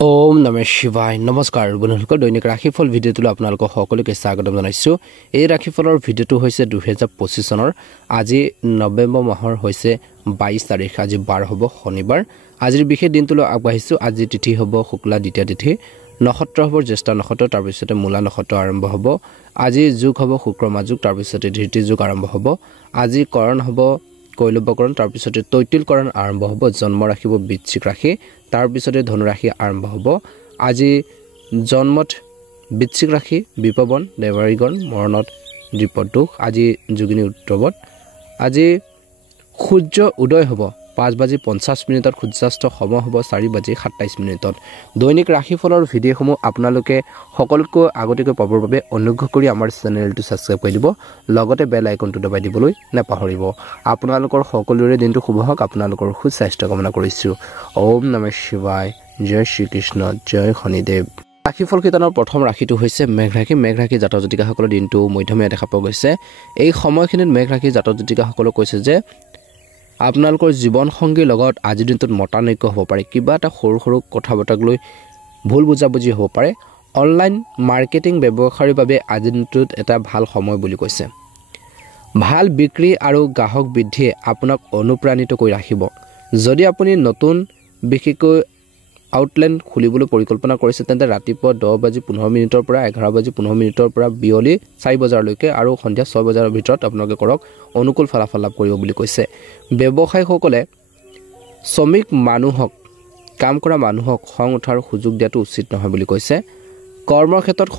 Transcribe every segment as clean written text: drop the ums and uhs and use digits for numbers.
ওম নমঃ শিৱায় নমস্কাৰ বন্ধুসকল দৈনিক ৰাশিফল ভিডিঅ'টোলৈ আপোনালোকক সকলোকে স্বাগতম জনাইছোঁ এই ৰাশিফলৰ ভিডিঅ'টো হৈছে 2025 চনৰ আজি নৱেম্বৰ মাহৰ হৈছে 22 তাৰিখ আজি বাৰ হ'ব শনিবাৰ আজিৰ বিশেষ দিনটোলৈ আগবাঢ়িছোঁ আজি তিথি হ'ব শুক্লা দ্বিতীয় তিথি নক্ষত্ৰ হ'ব জ্যেষ্ঠ নক্ষত্ৰ তাৰ পিছতে মূলা নক্ষত্ৰ আৰম্ভ হ'ব আজি যোগ হ'ব শুক্ৰমা যোগ তাৰ পিছতে ধৃতি যোগ আৰম্ভ হ'ব আজি কৰণ হ'ব কৈলব্যকৰণ তাৰ পিছতে তৈতিলকৰণ আৰম্ভ হ'ব জন্ম ৰাখিব বৃশ্চিক ৰাশি তাৰ পিছতে ধনু ৰাশি আৰম্ভ হ'ব আজি জন্মত বৃশ্চিক ৰাশি বিপৱন দেৱাৰীগণ মৰণত দ্বিপদোষ আজি যোগিনী উত্তৱত আজি সূৰ্য উদয় হ'ব 5:50 সূৰ্যাস্ত সময় হ'ব 4:27 দৈনিক ৰাশিফলৰ ভিডিঅ'সমূহ আপোনালোকে সকলোতকৈ আগতীয়াকৈ পাবৰ বাবে অনুগ্ৰহ কৰি আমাৰ চেনেলটো সাবস্ক্ৰাইব কৰি দিব লগতে বেল আইকনটো দবাই দিবলৈ নাপাহৰিব আপোনালোকৰ সকলোৰে দিনটো শুভ হওক আপোনালোকৰ সুস্বাস্থ্য কামনা কৰিছোঁ ওম নমঃ শিৱায় জয় শ্ৰীকৃষ্ণ জয় শনিদেৱ ৰাশিফল কিতানৰ প্ৰথম ৰাশিটো হৈছে মেঘ ৰাশি জাতক জাতিকাসকলৰ দিনটো মধ্যমীয়া দেখা পোৱা গৈছে এই সময়খিনিত মেঘ ৰাশি জাতক জাতিকাসকলে কৈছে যে আপোনালোকৰ জীৱন সংগীৰ লগত আজিৰ দিনটোত মতানৈক্য হ'ব পাৰে কিবা এটা সৰু কথা বতৰাক লৈ ভুল বুজাবুজি হ'ব পাৰে অনলাইন মাৰ্কেটিং ব্যৱসায়ৰ বাবে আজিৰ দিনটোত এটা ভাল সময় বুলি কৈছে ভাল বিক্ৰী আৰু গ্ৰাহক বৃদ্ধিয়ে আপোনাক অনুপ্ৰাণিত কৰি ৰাখিব যদি আপুনি নতুন বিশেষকৈ আউটলাইন খুলিবলৈ পৰিকল্পনা কৰিছে তেন্তে ৰাতিপুৱা 10:15 পৰা 11:15 পৰা বিয়লি 4 বজালৈকে আৰু সন্ধিয়া 6 বজাৰ ভিতৰত আপোনালোকে কৰক অনুকূল ফলাফল লাভ কৰিব বুলি কৈছে ব্যৱসায়ীসকলে শ্ৰমিক মানুহক কাম কৰা মানুহক খং উঠাৰ সুযোগ দিয়াটো উচিত নহয় বুলি কৈছে কৰ্মৰ ক্ষেত্ৰত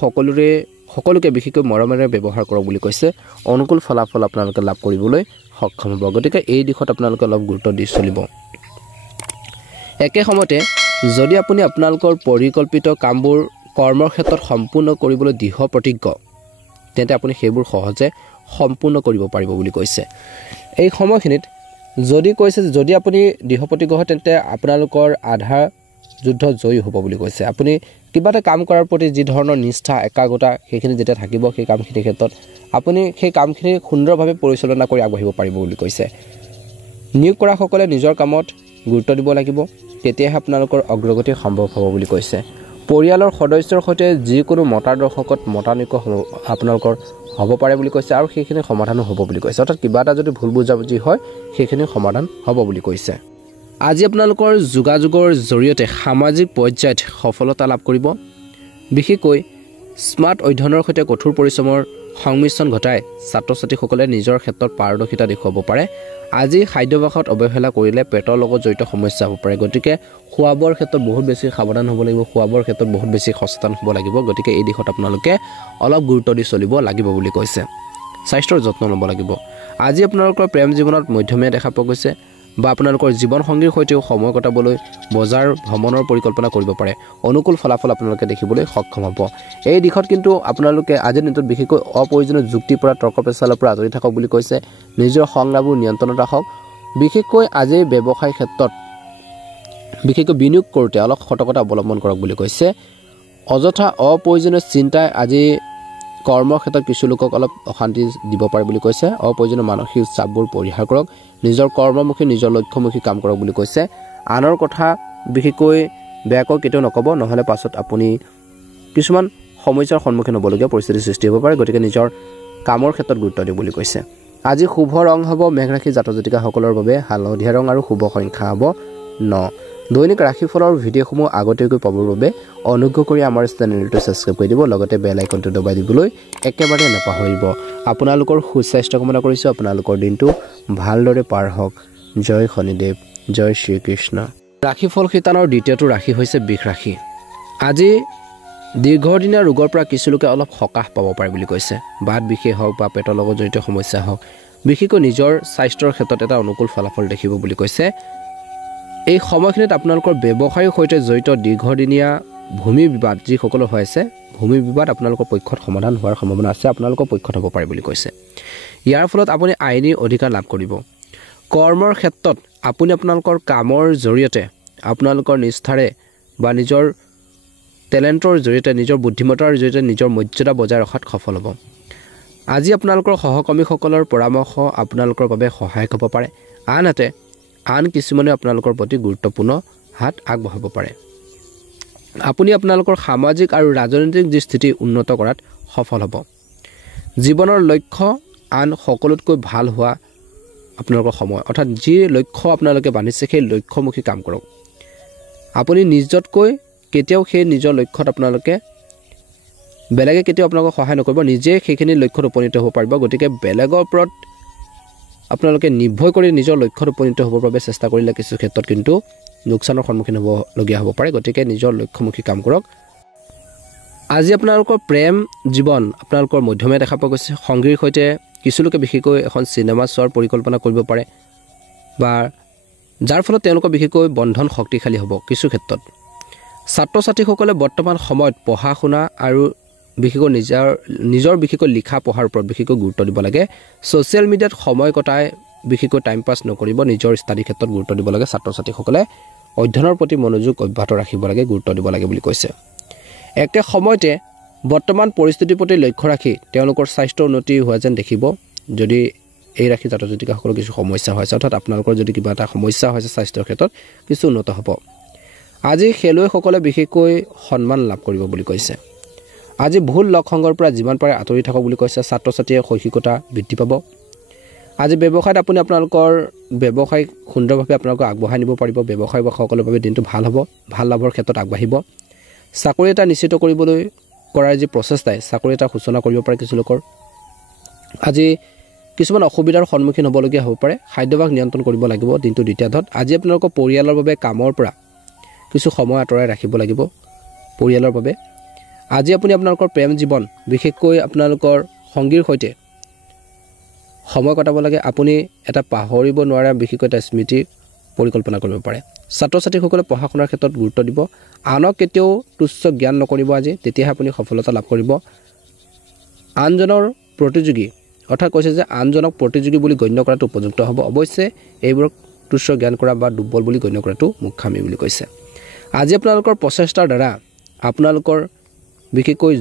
সকলোকে বিশেষকৈ মৰমেৰে ব্যৱহাৰ কৰক বুলি কৈছে অনুকূল ফলাফল আপোনালোকে লাভ কৰিবলৈ সক্ষম হ'ব গতিকে এই দিশত আপোনালোকে অলপ গুৰুত্ব দি চলিব একে সময়তে যদি আপুনি আপোনালোকৰ পৰিকল্পিত কামবোৰ কৰ্মৰ ক্ষেত্ৰত সম্পূৰ্ণ কৰিবলৈ দৃঢ় প্ৰতিজ্ঞ তেন্তে আপুনি সেইবোৰ সহজে সম্পূৰ্ণ কৰিব পাৰিব বুলি কৈছে এই সময়খিনিত যদি আপুনি দৃঢ় প্ৰতিজ্ঞ হয় তেন্তে আপোনালোকৰ আধা যুদ্ধ জয়ী হ'ব বুলি কৈছে আপুনি কিবা এটা কাম কৰাৰ প্ৰতি যি ধৰণৰ নিষ্ঠা একাগ্ৰতা সেইখিনি যেতিয়া থাকিব সেই কামখিনিৰ ক্ষেত্ৰত আপুনি সেই কামখিনি সুন্দৰভাৱে পৰিচালনা কৰি আগবাঢ়িব পাৰিব বুলি কৈছে নিয়োগ কৰাসকলে নিজৰ কামত গুৰুত্ব দিব লাগিব তেতিয়াহে আপোনালোকৰ অগ্ৰগতি সম্ভৱ হ'ব বুলি কৈছে পৰিয়ালৰ সদস্যৰ সৈতে যিকোনো মতাদৰ্শকত মতানৈক্য আপোনালোকৰ হ'ব পাৰে বুলি কৈছে আৰু সেইখিনি সমাধানো হ'ব বুলি কৈছে অৰ্থাৎ কিবা এটা যদি ভুল বুজাবুজি হয় সেইখিনি সমাধান হ'ব বুলি কৈছে আজি আপোনালোকৰ যোগাযোগৰ জৰিয়তে সামাজিক পৰ্যায়ত সফলতা লাভ কৰিব বিশেষকৈ স্মাৰ্ট অধ্যয়নৰ সৈতে কঠোৰ পৰিশ্ৰমৰ সংমিশ্ৰণ ঘটাই ছাত্ৰ ছাত্ৰীসকলে নিজৰ ক্ষেত্ৰত পাৰদৰ্শিতা দেখুৱাব পাৰে আজি খাদ্যাভ্যাসত অৱহেলা কৰিলে পেটৰ লগত জড়িত সমস্যা হ'ব পাৰে গতিকে খোৱা বোৱাৰ ক্ষেত্ৰত বহুত বেছি সাৱধান হ'ব লাগিব খোৱা বোৱাৰ ক্ষেত্ৰত বহুত বেছি সচেতন হ'ব লাগিব গতিকে এই দিশত আপোনালোকে অলপ গুৰুত্ব দি চলিব লাগিব বুলি কৈছে স্বাস্থ্যৰ যত্ন ল'ব লাগিব আজি আপোনালোকৰ প্ৰেম জীৱনত মধ্যমীয়া দেখা পোৱা গৈছে বা আপোনালোকৰ জীৱন সংগীৰ সৈতেও সময় কটাবলৈ বজাৰ ভ্ৰমণৰ পৰিকল্পনা কৰিব পাৰে অনুকূল ফলাফল আপোনালোকে দেখিবলৈ সক্ষম হ'ব এই দিশত কিন্তু আপোনালোকে আজিৰ দিনটোত বিশেষকৈ অপ্ৰয়োজনীয় যুক্তিৰ পৰা তৰ্ক পেচালৰ পৰা আঁতৰি থাকক বুলি কৈছে নিজৰ সংলাপবোৰ নিয়ন্ত্ৰণত ৰাখক বিশেষকৈ আজি ব্যৱসায় ক্ষেত্ৰত বিশেষকৈ বিনিয়োগ কৰোঁতে অলপ সতৰ্কতা অৱলম্বন কৰক বুলি কৈছে অযথা অপ্ৰয়োজনীয় চিন্তাই আজি কৰ্মৰ ক্ষেত্ৰত কিছু লোকক অলপ অশান্তি দিব পাৰে বুলি কৈছে অপ্ৰয়োজনীয় মানসিক চাপবোৰ পৰিহাৰ কৰক নিজৰ কৰ্মমুখী নিজৰ লক্ষ্যমুখী কাম কৰক বুলি কৈছে আনৰ কথা বিশেষকৈ বেয়াকৈ কেতিয়াও নক'ব নহ'লে পাছত আপুনি কিছুমান সমস্যাৰ সন্মুখীন হ'বলগীয়া পৰিস্থিতিৰ সৃষ্টি হ'ব পাৰে গতিকে নিজৰ কামৰ ক্ষেত্ৰত গুৰুত্ব দিয়ক বুলি কৈছে আজি শুভ ৰং হ'ব মেঘ ৰাশি জাতক জাতিকাসকলৰ বাবে হালধীয়া ৰং আৰু শুভ সংখ্যা হ'ব 9 দৈনিক ৰাশিফলৰ ভিডিঅ'সমূহ আগতীয়াকৈ পাবৰ বাবে অনুগ্ৰহ কৰি আমাৰ চেনেলটো সাবস্ক্ৰাইব কৰি দিব লগতে বেল আইকনটো দবাই দিবলৈ একেবাৰে নাপাহৰিব আপোনালোকৰ সুস্বাস্থ্য কামনা কৰিছোঁ আপোনালোকৰ দিনটো ভালদৰে পাৰ হওক জয় শনিদেৱ জয় শ্ৰীকৃষ্ণ ৰাশিফল কিতানৰ দ্বিতীয়টো ৰাশি হৈছে বৃষ ৰাশি আজি দীৰ্ঘদিনীয়া ৰোগৰ পৰা কিছু লোকে অলপ সকাহ পাব পাৰে বুলি কৈছে বাত বিশেষ হওক বা পেটৰ লগত জড়িত সমস্যা হওক বিশেষকৈ নিজৰ স্বাস্থ্যৰ ক্ষেত্ৰত এটা অনুকূল ফলাফল দেখিব বুলি কৈছে এই সময়খিনিত আপোনালোকৰ ব্যৱসায়ৰ সৈতে জড়িত দীৰ্ঘদিনীয়া ভূমি বিবাদ যিসকলৰ হৈ আছে ভূমি বিবাদ আপোনালোকৰ পক্ষত সমাধান হোৱাৰ সম্ভাৱনা আছে আপোনালোকৰ পক্ষত হ'ব পাৰে বুলি কৈছে ইয়াৰ ফলত আপুনি আইনী অধিকাৰ লাভ কৰিব কৰ্মৰ ক্ষেত্ৰত আপুনি আপোনালোকৰ কামৰ জৰিয়তে আপোনালোকৰ নিষ্ঠাৰে বা নিজৰ টেলেণ্টৰ জৰিয়তে নিজৰ বুদ্ধিমত্তাৰ জৰিয়তে নিজৰ মৰ্যাদা বজাই ৰখাত সফল হ'ব আজি আপোনালোকৰ সহকৰ্মীসকলৰ পৰামৰ্শ আপোনালোকৰ বাবে সহায়ক হ'ব পাৰে আনহাতে আন কিছুমানে আপোনালোকৰ প্ৰতি গুৰুত্বপূৰ্ণ হাত আগবঢ়াব পাৰে আপুনি আপোনালোকৰ সামাজিক আৰু ৰাজনৈতিক যি স্থিতি উন্নত কৰাত সফল হ'ব। জীৱনৰ লক্ষ্য আন সকলোতকৈ ভাল হোৱা আপোনালোকৰ সময়, অৰ্থাৎ যি লক্ষ্য আপোনালোকে বান্ধিছে সেই লক্ষ্যমুখী কাম কৰক। আপুনি নিজতকৈ কেতিয়াও সেই নিজৰ লক্ষ্যত আপোনালোকে বেলেগে কেতিয়াও আপোনালোকক সহায় নকৰিব, নিজে সেইখিনি লক্ষ্যত উপনীত হ'ব পাৰিব। গতিকে বেলেগৰ ওপৰত আপোনালোকে নিৰ্ভৰ কৰি নিজৰ লক্ষ্যত উপনীত হ'বৰ বাবে চেষ্টা কৰিলে কিছু ক্ষেত্ৰত কিন্তু লোকচানৰ সন্মুখীন হ'বলগীয়া হ'ব পাৰে। গতিকে নিজৰ লক্ষ্যমুখী কাম কৰক। আজি আপোনালোকৰ প্ৰেম জীৱন আপোনালোকৰ মধ্যমীয়া দেখা পোৱা গৈছে। সংগীৰ সৈতে কিছু লোকে বিশেষকৈ এখন চিনেমা চোৱাৰ পৰিকল্পনা কৰিব পাৰে, বা যাৰ ফলত তেওঁলোকৰ বিশেষকৈ বন্ধন শক্তিশালী হ'ব কিছু ক্ষেত্ৰত। ছাত্ৰ ছাত্ৰীসকলে বৰ্তমান সময়ত পঢ়া শুনা আৰু বিশেষকৈ নিজৰ বিশেষকৈ লিখা পঢ়াৰ ওপৰত বিশেষকৈ গুৰুত্ব দিব লাগে। ছ'চিয়েল মিডিয়াত সময় কটাই বিশেষকৈ টাইম পাছ নকৰিব, নিজৰ ষ্টাডি ক্ষেত্ৰত গুৰুত্ব দিব লাগে। ছাত্ৰ ছাত্ৰীসকলে অধ্যয়নৰ প্ৰতি মনোযোগ অব্যাহত ৰাখিব লাগে, গুৰুত্ব দিব লাগে বুলি কৈছে। একে সময়তে বৰ্তমান পৰিস্থিতিৰ প্ৰতি লক্ষ্য ৰাখি তেওঁলোকৰ স্বাস্থ্যৰ উন্নতি হোৱা যেন দেখিব। যদি এই ৰাশি ছাত্ৰ ছাত্ৰীসকলৰ কিছু সমস্যা হৈছে, অৰ্থাৎ আপোনালোকৰ যদি কিবা এটা সমস্যা হৈছে স্বাস্থ্যৰ ক্ষেত্ৰত, কিছু উন্নত হ'ব। আজি খেলুৱৈসকলে বিশেষকৈ সন্মান লাভ কৰিব বুলি কৈছে। আজি ভুল লগ সংগৰ পৰা যিমান পাৰে আঁতৰি থাকক বুলি কৈছে। ছাত্ৰ ছাত্ৰীয়ে শৈক্ষিকতা বৃদ্ধি পাব। আজি ব্যৱসায়ত আপুনি আপোনালোকৰ ব্যৱসায় সুন্দৰভাৱে আপোনালোকক আগবঢ়াই নিব পাৰিব। ব্যৱসায়ীসকলৰ বাবে দিনটো ভাল হ'ব, ভাল লাভৰ ক্ষেত্ৰত আগবাঢ়িব। চাকৰি এটা নিশ্চিত কৰিবলৈ কৰাৰ যি প্ৰচেষ্টাই চাকৰি এটা সূচনা কৰিব পাৰে কিছু লোকৰ। আজি কিছুমান অসুবিধাৰ সন্মুখীন হ'বলগীয়া হ'ব পাৰে, খাদ্যাভ্যাস নিয়ন্ত্ৰণ কৰিব লাগিব দিনটো দ্বিতীয়াৰ্ধত। আজি আপোনালোকৰ পৰিয়ালৰ বাবে কামৰ পৰা কিছু সময় আঁতৰাই ৰাখিব লাগিব পৰিয়ালৰ বাবে। আজি আপুনি আপোনালোকৰ প্ৰেম জীৱন বিশেষকৈ আপোনালোকৰ সংগীৰ সৈতে সময় কটাব লাগে। আপুনি এটা পাহৰিব নোৱাৰা বিশেষকৈ এটা স্মৃতি পৰিকল্পনা কৰিব পাৰে। ছাত্ৰ ছাত্ৰীসকলে পঢ়া শুনাৰ ক্ষেত্ৰত গুৰুত্ব দিব। আনক কেতিয়াও তুচ্ছ জ্ঞান নকৰিব আজি, তেতিয়াহে আপুনি সফলতা লাভ কৰিব। আনজনৰ প্ৰতিযোগী, অৰ্থাৎ কৈছে যে আনজনক প্ৰতিযোগী বুলি গণ্য কৰাটো উপযুক্ত হ'ব। অৱশ্যে এইবোৰক তুচ্ছ জ্ঞান কৰা বা দুৰ্বল বুলি গণ্য কৰাটো মূৰ্খামি বুলি কৈছে। আজি আপোনালোকৰ প্ৰচেষ্টাৰ দ্বাৰা আপোনালোকৰ বিশেষকৈ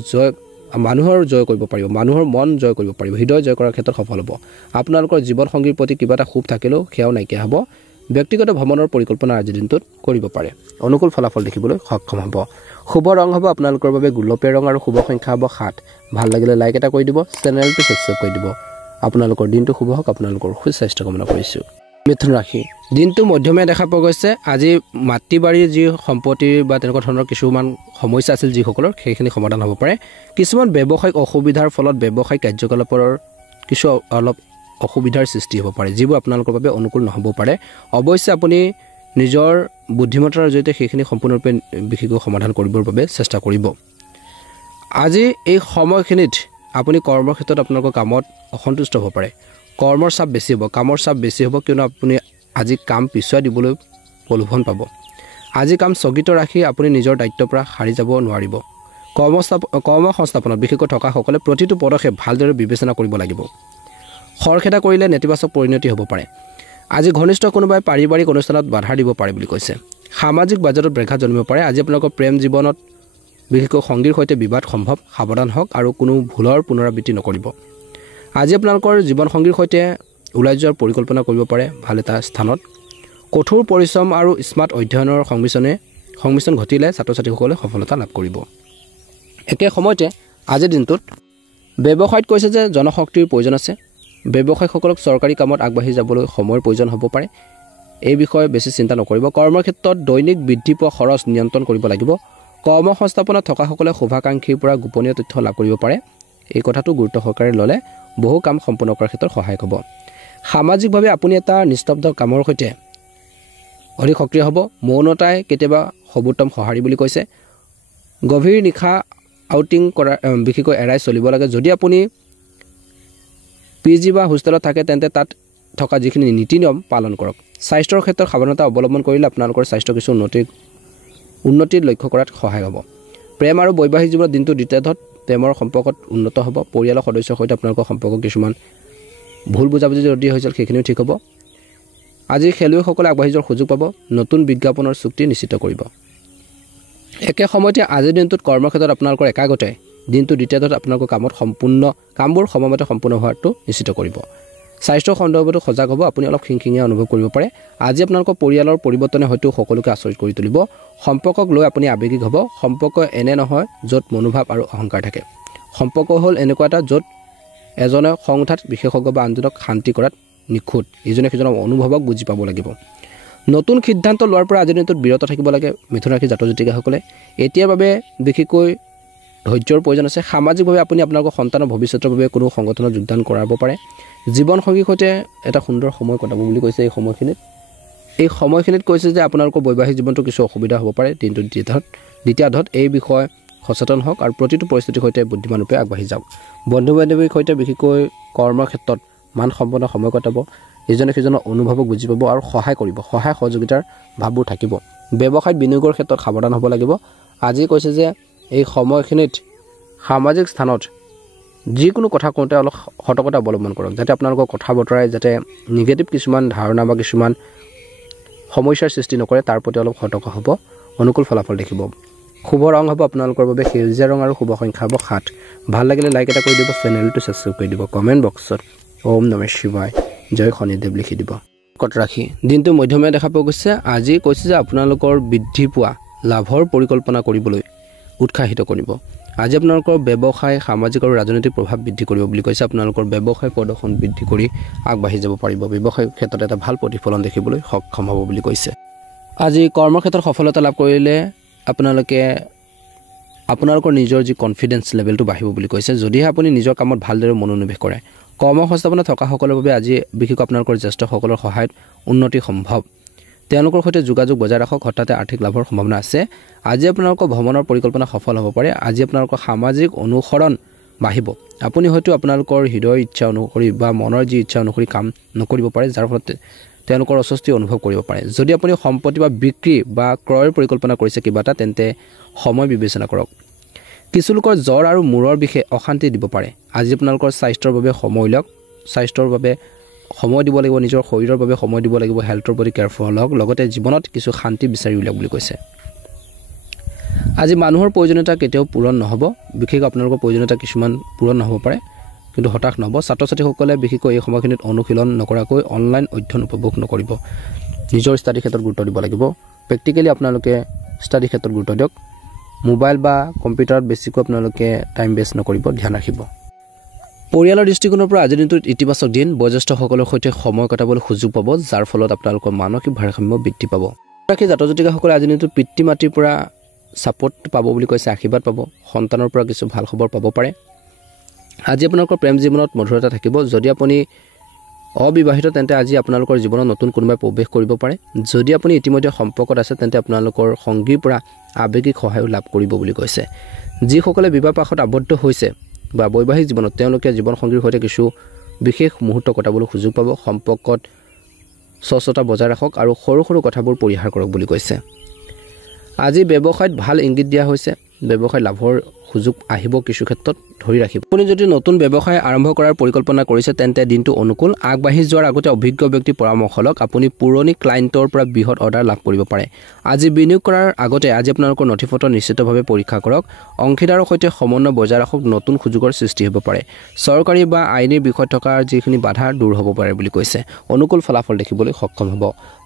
মানুহৰ জয় কৰিব পাৰিব, মানুহৰ মন জয় কৰিব পাৰিব, হৃদয় জয় কৰাৰ ক্ষেত্ৰত সফল হ'ব। আপোনালোকৰ জীৱন সংগীৰ প্ৰতি কিবা এটা ক্ষোভ থাকিলেও সেয়াও নাইকিয়া হ'ব। ব্যক্তিগত ভ্ৰমণৰ পৰিকল্পনা আজিৰ দিনটোত কৰিব পাৰে, অনুকূল ফলাফল দেখিবলৈ সক্ষম হ'ব। শুভ ৰং হ'ব আপোনালোকৰ বাবে গোলপীয়া ৰং আৰু শুভ সংখ্যা হ'ব 7। ভাল লাগিলে লাইক এটা কৰি দিব, চেনেলটো ছাবস্ক্ৰাইব কৰি দিব। আপোনালোকৰ দিনটো শুভ হওক, আপোনালোকৰ সুস্বাস্থ্য কামনা কৰিছোঁ। মিথুন ৰাশি, দিনটো মধ্যমীয়া দেখা পোৱা গৈছে। আজি মাটি বাৰীৰ যি সম্পত্তি বা তেনেকুৱা ধৰণৰ কিছুমান সমস্যা আছিল যিসকলৰ, সেইখিনি সমাধান হ'ব পাৰে। কিছুমান ব্যৱসায়িক অসুবিধাৰ ফলত ব্যৱসায়িক কাৰ্যকলাপৰ কিছু অলপ অসুবিধাৰ সৃষ্টি হ'ব পাৰে, যিবোৰ আপোনালোকৰ বাবে অনুকূল নহ'ব পাৰে। অৱশ্যে আপুনি নিজৰ বুদ্ধিমত্তাৰ জৰিয়তে সেইখিনি সম্পূৰ্ণৰূপে বিশেষকৈ সমাধান কৰিবৰ বাবে চেষ্টা কৰিব। আজি এই সময়খিনিত আপুনি কৰ্মৰ ক্ষেত্ৰত আপোনালোকৰ কামত অসন্তুষ্ট হ'ব পাৰে। কৰ্মৰ চাপ বেছি হ'ব, কামৰ চাপ বেছি হ'ব, কিয়নো আপুনি আজি কাম পিছুৱাই দিবলৈ প্ৰলোভন পাব। আজি কাম স্থগিত ৰাখি আপুনি নিজৰ দায়িত্বৰ পৰা সাৰি যাব নোৱাৰিব। কৰ্মসংস্থাপনত বিশেষকৈ থকাসকলে প্ৰতিটো পদক্ষেপ ভালদৰে বিবেচনা কৰিব লাগিব। খৰখেদা কৰিলে নেতিবাচক পৰিণতি হ'ব পাৰে। আজি ঘনিষ্ঠ কোনোবাই পাৰিবাৰিক অনুষ্ঠানত বাধা দিব পাৰে বুলি কৈছে। সামাজিক বাজেটত ব্যাঘাত জন্মিব পাৰে। আজি আপোনালোকৰ প্ৰেম জীৱনত বিশেষকৈ সংগীৰ সৈতে বিবাদ সম্ভৱ, সাৱধান হওক আৰু কোনো ভুলৰ পুনৰাবৃত্তি নকৰিব। আজি আপোনালোকৰ জীৱনসংগীৰ সৈতে ওলাই যোৱাৰ পৰিকল্পনা কৰিব পাৰে ভাল এটা স্থানত। কঠোৰ পৰিশ্ৰম আৰু স্মাৰ্ট অধ্যয়নৰ সংমিশ্ৰণ ঘটিলে ছাত্ৰ ছাত্ৰীসকলে সফলতা লাভ কৰিব। একে সময়তে আজিৰ দিনটোত ব্যৱসায়ত কৈছে যে জনশক্তিৰ প্ৰয়োজন আছে। ব্যৱসায়ীসকলক চৰকাৰী কামত আগবাঢ়ি যাবলৈ সময়ৰ প্ৰয়োজন হ'ব পাৰে। এই বিষয়ে বেছি চিন্তা নকৰিব। কৰ্মৰ ক্ষেত্ৰত দৈনিক বৃদ্ধি পোৱা খৰচ নিয়ন্ত্ৰণ কৰিব লাগিব। কৰ্মসংস্থাপনত থকাসকলে শুভাকাংক্ষীৰ পৰা গোপনীয় তথ্য লাভ কৰিব পাৰে। এই কথাটো গুৰুত্ব সহকাৰে ল'লে বহু কাম সম্পূৰ্ণ কৰাৰ ক্ষেত্ৰত সহায়ক হ'ব। সামাজিকভাৱে আপুনি এটা নিস্তব্ধ কামৰ সৈতে অধিক সক্ৰিয় হ'ব। মৌনতাই কেতিয়াবা সৰ্বোত্তম সঁহাৰি বুলি কৈছে। গভীৰ নিশা আউটিং কৰা বিশেষকৈ এৰাই চলিব লাগে। যদি আপুনি PG বা হোষ্টেলত থাকে তেন্তে তাত থকা যিখিনি নীতি নিয়ম পালন কৰক। স্বাস্থ্যৰ ক্ষেত্ৰত সাৱধানতা অৱলম্বন কৰিলে আপোনালোকৰ স্বাস্থ্য কিছু উন্নতিৰ লক্ষ্য কৰাত সহায় হ'ব। প্ৰেম আৰু বৈবাহিক জীৱনত দিনটো দ্বিতীয়াৰ্ধত প্ৰেমৰ সম্পৰ্কত উন্নত হ'ব। পৰিয়ালৰ সদস্যৰ সৈতে আপোনালোকৰ সম্পৰ্ক কিছুমান ভুল বুজাবুজি যদি হৈছিল সেইখিনিও ঠিক হ'ব। আজি খেলুৱৈসকলে আগবাঢ়ি যোৱাৰ সুযোগ পাব। নতুন বিজ্ঞাপনৰ চুক্তি নিশ্চিত কৰিব। একে সময়তে আজিৰ দিনটোত কৰ্মক্ষেত্ৰত আপোনালোকৰ একাগ্ৰতাই দিনটো দ্বিতীয়াৰ্ধত আপোনালোকৰ কামবোৰ সময়মতে সম্পূৰ্ণ হোৱাটো নিশ্চিত কৰিব। স্বাস্থ্যৰ সন্দৰ্ভতো সজাগ হ'ব, আপুনি অলপ খিংখিঙীয়া অনুভৱ কৰিব পাৰে। আজি আপোনালোকৰ পৰিয়ালৰ পৰিৱৰ্তনে হয়তো সকলোকে আচৰিত কৰি তুলিব। সম্পৰ্কক লৈ আপুনি আৱেগিক হ'ব। সম্পৰ্ক এনে নহয় য'ত মনোভাৱ আৰু অহংকাৰ থাকে। সম্পৰ্ক হ'ল এনেকুৱা এটা য'ত এজনে খং উঠাত বিশেষজ্ঞ বা আনজনক শান্তি কৰাত নিখুঁত, ইজনে সিজনৰ অনুভৱক বুজি পাব লাগিব। নতুন সিদ্ধান্ত লোৱাৰ পৰা আজিৰ দিনটোত বিৰত থাকিব লাগে মিথুন ৰাশিৰ জাতক জাতিকাসকলে। এতিয়াৰ বাবে বিশেষকৈ ধৈৰ্যৰ প্ৰয়োজন আছে। সামাজিকভাৱে আপুনি আপোনালোকৰ সন্তানৰ ভৱিষ্যতৰ বাবে কোনো সংগঠনত যোগদান কৰাব পাৰে। জীৱনসংগীৰ সৈতে এটা সুন্দৰ সময় কটাব বুলি কৈছে। এই সময়খিনিত কৈছে যে আপোনালোকৰ বৈবাহিক জীৱনটো কিছু অসুবিধা হ'ব পাৰে দিনটোৰ দ্বিতীয়াৰ্ধত। এই বিষয়ে সচেতন হওক আৰু প্ৰতিটো পৰিস্থিতিৰ সৈতে বুদ্ধিমানৰূপে আগবাঢ়ি যাওক। বন্ধু বান্ধৱীৰ সৈতে বিশেষকৈ কৰ্মৰ ক্ষেত্ৰত মান সম্পন্ন সময় কটাব। ইজনে সিজনৰ অনুভৱক বুজি পাব আৰু সহায় কৰিব। সহায় সহযোগিতাৰ ভাৱবোৰ থাকিব। ব্যৱসায়ত বিনিয়োগৰ ক্ষেত্ৰত সাৱধান হ'ব লাগিব। আজি কৈছে যে এই সময়খিনিত সামাজিক স্থানত যিকোনো কথা কওঁতে অলপ সতৰ্কতা অৱলম্বন কৰক, যাতে আপোনালোকৰ কথা বতৰাই যাতে নিগেটিভ কিছুমান ধাৰণা বা কিছুমান সমস্যাৰ সৃষ্টি নকৰে, তাৰ প্ৰতি অলপ সতৰ্ক হ'ব। অনুকূল ফলাফল দেখিব। শুভ ৰং হ'ব আপোনালোকৰ বাবে সেউজীয়া ৰং আৰু শুভ সংখ্যা হ'ব 7। ভাল লাগিলে লাইক এটা কৰি দিব, চেনেলটো ছাবস্ক্ৰাইব কৰি দিব। কমেণ্ট বক্সত ওম নমঃ শিৱায়, জয় শনিদেৱ লিখি দিব। কৰ্কট ৰাশি, দিনটো মধ্যমীয়া দেখা পোৱা গৈছে। আজি কৈছে যে আপোনালোকৰ বৃদ্ধি পোৱা লাভৰ পৰিকল্পনা কৰিবলৈ উৎসাহিত কৰিব। আজি আপোনালোকৰ ব্যৱসায় সামাজিক আৰু ৰাজনৈতিক প্ৰভাৱ বৃদ্ধি কৰিব বুলি কৈছে। আপোনালোকৰ ব্যৱসায় প্ৰদৰ্শন বৃদ্ধি কৰি আগবাঢ়ি যাব পাৰিব। ব্যৱসায়িক ক্ষেত্ৰত এটা ভাল প্ৰতিফলন দেখিবলৈ সক্ষম হ'ব বুলি কৈছে। আজি কৰ্মক্ষেত্ৰত সফলতা লাভ কৰিলে আপোনালোকৰ নিজৰ যি কনফিডেন্স লেভেলটো বাঢ়িব বুলি কৈছে। যদিহে আপুনি নিজৰ কামত ভালদৰে মনোনিৱেশ কৰে। কৰ্ম সংস্থাপনত থকাসকলৰ বাবে আজি বিশেষকৈ আপোনালোকৰ জ্যেষ্ঠসকলৰ সহায়ত উন্নতি সম্ভৱ। তেওঁলোকৰ সৈতে যোগাযোগ বজাই ৰাখক। হঠাতে আৰ্থিক লাভৰ সম্ভাৱনা আছে। আজি আপোনালোকৰ ভ্ৰমণৰ পৰিকল্পনা সফল হ'ব পাৰে। আজি আপোনালোকৰ সামাজিক অনুসৰণ বাঢ়িব। আপুনি হয়তো আপোনালোকৰ হৃদয়ৰ ইচ্ছা অনুসৰি বা মনৰ যি ইচ্ছা অনুসৰি কাম নকৰিব পাৰে, যাৰ ফলত তেওঁলোকৰ অস্বস্তি অনুভৱ কৰিব পাৰে। যদি আপুনি সম্পত্তি বা বিক্ৰী বা ক্ৰয়ৰ পৰিকল্পনা কৰিছে কিবা এটা, তেন্তে সময় বিবেচনা কৰক। কিছু লোকৰ জ্বৰ আৰু মূৰৰ বিষে অশান্তি দিব পাৰে। আজি আপোনালোকৰ স্বাস্থ্যৰ বাবে সময় লওক। স্বাস্থ্যৰ বাবে সময় দিব লাগিব, নিজৰ শৰীৰৰ বাবে সময় দিব লাগিব। হেল্থৰ প্ৰতি কেয়াৰফুল হওক। লগতে জীৱনত কিছু শান্তি বিচাৰি উলিয়াওক বুলি কৈছে। আজি মানুহৰ প্ৰয়োজনীয়তা কেতিয়াও পূৰণ নহ'ব। বিশেষকৈ আপোনালোকৰ প্ৰয়োজনীয়তা কিছুমান পূৰণ নহ'ব পাৰে, কিন্তু হতাশ নহ'ব। ছাত্ৰ ছাত্ৰীসকলে বিশেষকৈ এই সময়খিনিত অনুশীলন নকৰাকৈ অনলাইন অধ্যয়ন উপভোগ নকৰিব। নিজৰ ষ্টাডি ক্ষেত্ৰত গুৰুত্ব দিব লাগিব। প্ৰেক্টিকেলি আপোনালোকে ষ্টাডি ক্ষেত্ৰত গুৰুত্ব দিয়ক। মোবাইল বা কম্পিউটাৰত বেছিকৈ আপোনালোকে টাইম ৱেষ্ট নকৰিব, ধ্যান ৰাখিব। পৰিয়ালৰ দৃষ্টিকোণৰ পৰা আজিৰ দিনটোত ইতিবাচক দিন। বয়োজ্যেষ্ঠসকলৰ সৈতে সময় কটাবলৈ সুযোগ পাব, যাৰ ফলত আপোনালোকৰ মানসিক ভাৰসাম্য বৃদ্ধি পাব। ৰাশি জাতক জাতিকাসকলে আজিৰ দিনটোত পিতৃ মাতৃৰ পৰা ছাপোৰ্ট পাব বুলি কৈছে, আশীৰ্বাদ পাব। সন্তানৰ পৰা কিছু ভাল খবৰ পাব পাৰে। আজি আপোনালোকৰ প্ৰেম জীৱনত মধুৰতা থাকিব। যদি আপুনি অবিবাহিত তেন্তে আজি আপোনালোকৰ জীৱনত নতুন কোনোবাই প্ৰৱেশ কৰিব পাৰে। যদি আপুনি ইতিমধ্যে সম্পৰ্কত আছে তেন্তে আপোনালোকৰ সংগীৰ পৰা আৱেগিক সহায়ো লাভ কৰিব বুলি কৈছে। যিসকলে বিবাহ পাশত আবদ্ধ হৈছে বা বৈবাহিক জীৱনত, তেওঁলোকে জীৱনসংগীৰ সৈতে কিছু বিশেষ মুহূৰ্ত কটাবলৈ সুযোগ পাব। সম্পৰ্কত স্বচ্ছতা বজাই ৰাখক আৰু সৰু সৰু কথাবোৰ পৰিহাৰ কৰক বুলি কৈছে। আজি ব্যৱসায়ত ভাল ইংগিত দিয়া হৈছে। ব্যৱসায় লাভৰ সুযোগ আহিব, কিছু ক্ষেত্ৰত ধৰি ৰাখিব। আপুনি যদি নতুন ব্যৱসায় আৰম্ভ কৰাৰ পৰিকল্পনা কৰিছে তেন্তে দিনটো অনুকূল। আগবাঢ়ি যোৱাৰ আগতে অভিজ্ঞ ব্যক্তিৰ পৰামৰ্শ লওক। আপুনি পুৰণি ক্লায়েণ্টৰ পৰা বৃহৎ অৰ্ডাৰ লাভ কৰিব পাৰে। আজি বিনিয়োগ কৰাৰ আগতে আজি আপোনালোকৰ নথিপত্ৰ নিশ্চিতভাৱে পৰীক্ষা কৰক। অংশীদাৰৰ সৈতে সমন্বয় বজাই ৰাখক। নতুন সুযোগৰ সৃষ্টি হ'ব পাৰে। চৰকাৰী বা আইনী বিষয়ত থকা যিখিনি বাধা দূৰ হ'ব পাৰে বুলি কৈছে। অনুকূল ফলাফল দেখিবলৈ সক্ষম হ'ব।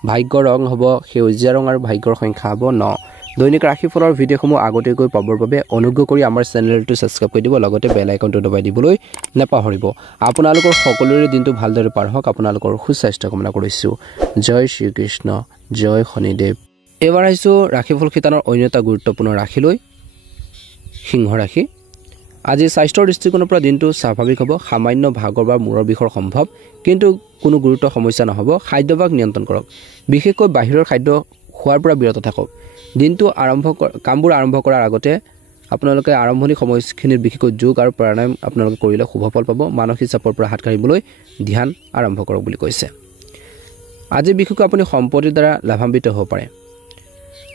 ভাগ্যৰ ৰং হ'ব সেউজীয়া ৰং আৰু ভাগ্যৰ সংখ্যা হ'ব 9। দৈনিক ৰাশিফলৰ ভিডিঅ'সমূহ আগতীয়াকৈ পাবৰ বাবে অনুগ্ৰহ কৰি আমাৰ চেনেলটো ছাবস্ক্ৰাইব কৰি দিব। লগতে বেল আইকনটো দবাই দিবলৈ নাপাহৰিব। আপোনালোকৰ সকলোৰে দিনটো ভালদৰে পাৰ হওক। আপোনালোকৰ সুস্বাস্থ্য কামনা কৰিছোঁ। জয় শ্ৰীকৃষ্ণ, জয় শনিদেৱ। এইবাৰ আহিছোঁ ৰাশিফল শিতানৰ অন্য এটা গুৰুত্বপূৰ্ণ ৰাশিলৈ, সিংহ ৰাশি। আজি স্বাস্থ্যৰ দৃষ্টিকোণৰ পৰা দিনটো স্বাভাৱিক হ'ব। সামান্য ভাগৰ বা মূৰৰ বিষৰ সম্ভৱ, কিন্তু কোনো গুৰুতৰ সমস্যা নহ'ব। খাদ্যাভ্যাস নিয়ন্ত্ৰণ কৰক। বিশেষকৈ বাহিৰৰ খাদ্য খোৱাৰ পৰা বিৰত থাকক। দিনটো কামবোৰ আৰম্ভ কৰাৰ আগতে আপোনালোকে আৰম্ভণি সময়খিনিত বিশেষকৈ যোগ আৰু প্ৰাণায়াম আপোনালোকে কৰিলে শুভ ফল পাব। মানসিক চাপৰ পৰা হাত সাৰিবলৈ ধ্যান আৰম্ভ কৰক বুলি কৈছে। আজি বিশেষকৈ আপুনি সম্পত্তিৰ দ্বাৰা লাভান্বিত হ'ব পাৰে।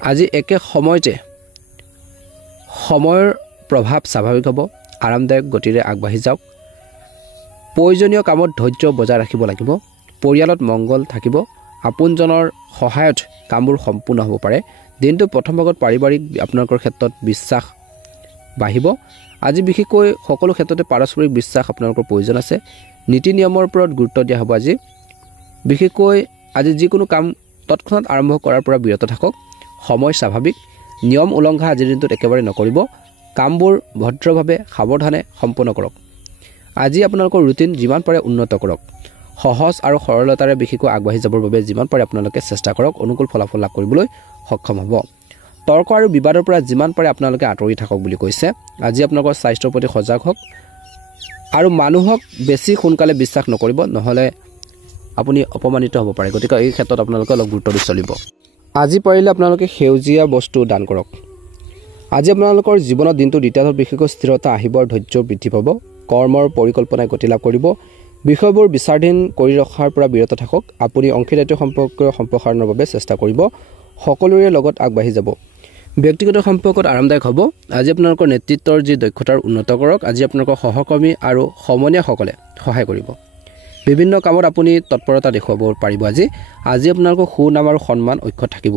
আজি একে সময়তে সময়ৰ প্ৰভাৱ স্বাভাৱিক হ'ব। আৰামদায়ক গতিৰে আগবাঢ়ি যাওক। প্ৰয়োজনীয় কামত ধৈৰ্য বজাই ৰাখিব লাগিব। পৰিয়ালত মংগল থাকিব। আপোনজনৰ সহায়ত কামবোৰ সম্পূৰ্ণ হ'ব পাৰে। দিনটো প্ৰথম ভাগত পাৰিবাৰিক আপোনালোকৰ ক্ষেত্ৰত বিশ্বাস বাঢ়িব। আজি বিশেষকৈ সকলো ক্ষেত্ৰতে পাৰস্পৰিক বিশ্বাস আপোনালোকৰ প্ৰয়োজন আছে। নীতি নিয়মৰ ওপৰত গুৰুত্ব দিয়া হ'ব। আজি বিশেষকৈ আজি যিকোনো কাম তৎক্ষণাত আৰম্ভ কৰাৰ পৰা বিৰত থাকক। সময় স্বাভাৱিক, নিয়ম উলংঘা আজিৰ দিনটোত একেবাৰে নকৰিব। কামবোৰ ভদ্ৰভাৱে সাৱধানে সম্পন্ন কৰক। আজি আপোনালোকৰ ৰুটিন যিমান পাৰে উন্নত কৰক। সহজ আৰু সৰলতাৰে বিশেষকৈ আগবাঢ়ি যাবৰ বাবে যিমান পাৰে আপোনালোকে চেষ্টা কৰক। অনুকূল ফলাফল লাভ কৰিবলৈ সক্ষম হ'ব। তৰ্ক আৰু বিবাদৰ পৰা যিমান পাৰে আপোনালোকে আঁতৰি থাকক বুলি কৈছে। আজি আপোনালোকৰ স্বাস্থ্যৰ প্ৰতি সজাগ হওক আৰু মানুহক বেছি সোনকালে বিশ্বাস নকৰিব, নহ'লে আপুনি অপমানিত হ'ব পাৰে। গতিকে এই ক্ষেত্ৰত আপোনালোকে অলপ গুৰুত্ব দি চলিব। আজি পাৰিলে আপোনালোকে সেউজীয়া বস্তু দান কৰক। আজি আপোনালোকৰ জীৱনত দিনটো দ্বিতীয়ত বিশেষকৈ স্থিৰতা আহিব আৰু ধৈৰ্য বৃদ্ধি পাব। কৰ্মৰ পৰিকল্পনাই গতি লাভ কৰিব। বিষয়বোৰ বিচাৰধীন কৰি ৰখাৰ পৰা বিৰত থাকক। আপুনি অংশীদাৰিত্ব সম্প্ৰসাৰণৰ বাবে চেষ্টা কৰিব। সকলোৰে লগত আগবাঢ়ি যাব। ব্যক্তিগত সম্পৰ্কত আৰামদায়ক হ'ব। আজি আপোনালোকৰ নেতৃত্বৰ যি দক্ষতাৰ উন্নত কৰক। আজি আপোনালোকৰ সহকৰ্মী আৰু সমনীয়াসকলে সহায় কৰিব। বিভিন্ন কামত আপুনি তৎপৰতা দেখুৱাব পাৰিব। আজি আপোনালোকৰ সুনাম আৰু সন্মান অক্ষত থাকিব।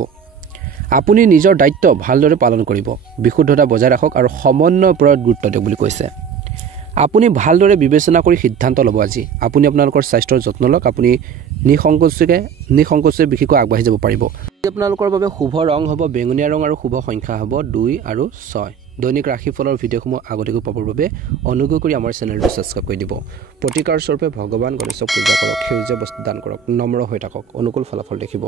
আপুনি নিজৰ দায়িত্ব ভালদৰে পালন কৰিব। বিশুদ্ধতা বজাই ৰাখক আৰু সমন্বয়ৰ ওপৰত গুৰুত্ব দিয়ক বুলি কৈছে। আপুনি ভালদৰে বিবেচনা কৰি সিদ্ধান্ত ল'ব। আজি আপুনি আপোনালোকৰ স্বাস্থ্যৰ যত্ন লওক। আপুনি নিসংকোচে বিশেষকৈ আগবাঢ়ি যাব পাৰিব। আজি আপোনালোকৰ বাবে শুভ ৰং হ'ব বেঙুনীয়া ৰং আৰু শুভ সংখ্যা হ'ব 2 আৰু 6। দৈনিক ৰাশিফলৰ ভিডিঅ'সমূহ আগতীয়াকৈ পাবৰ বাবে অনুগ্ৰহ কৰি আমাৰ চেনেলটো ছাবস্ক্ৰাইব কৰি দিব। প্ৰতিকাৰ স্বৰূপে ভগৱান গণেশক পূজা কৰক। সেউজীয়া বস্তু দান কৰক। নম্ৰ হৈ থাকক। অনুকূল ফলাফল দেখিব।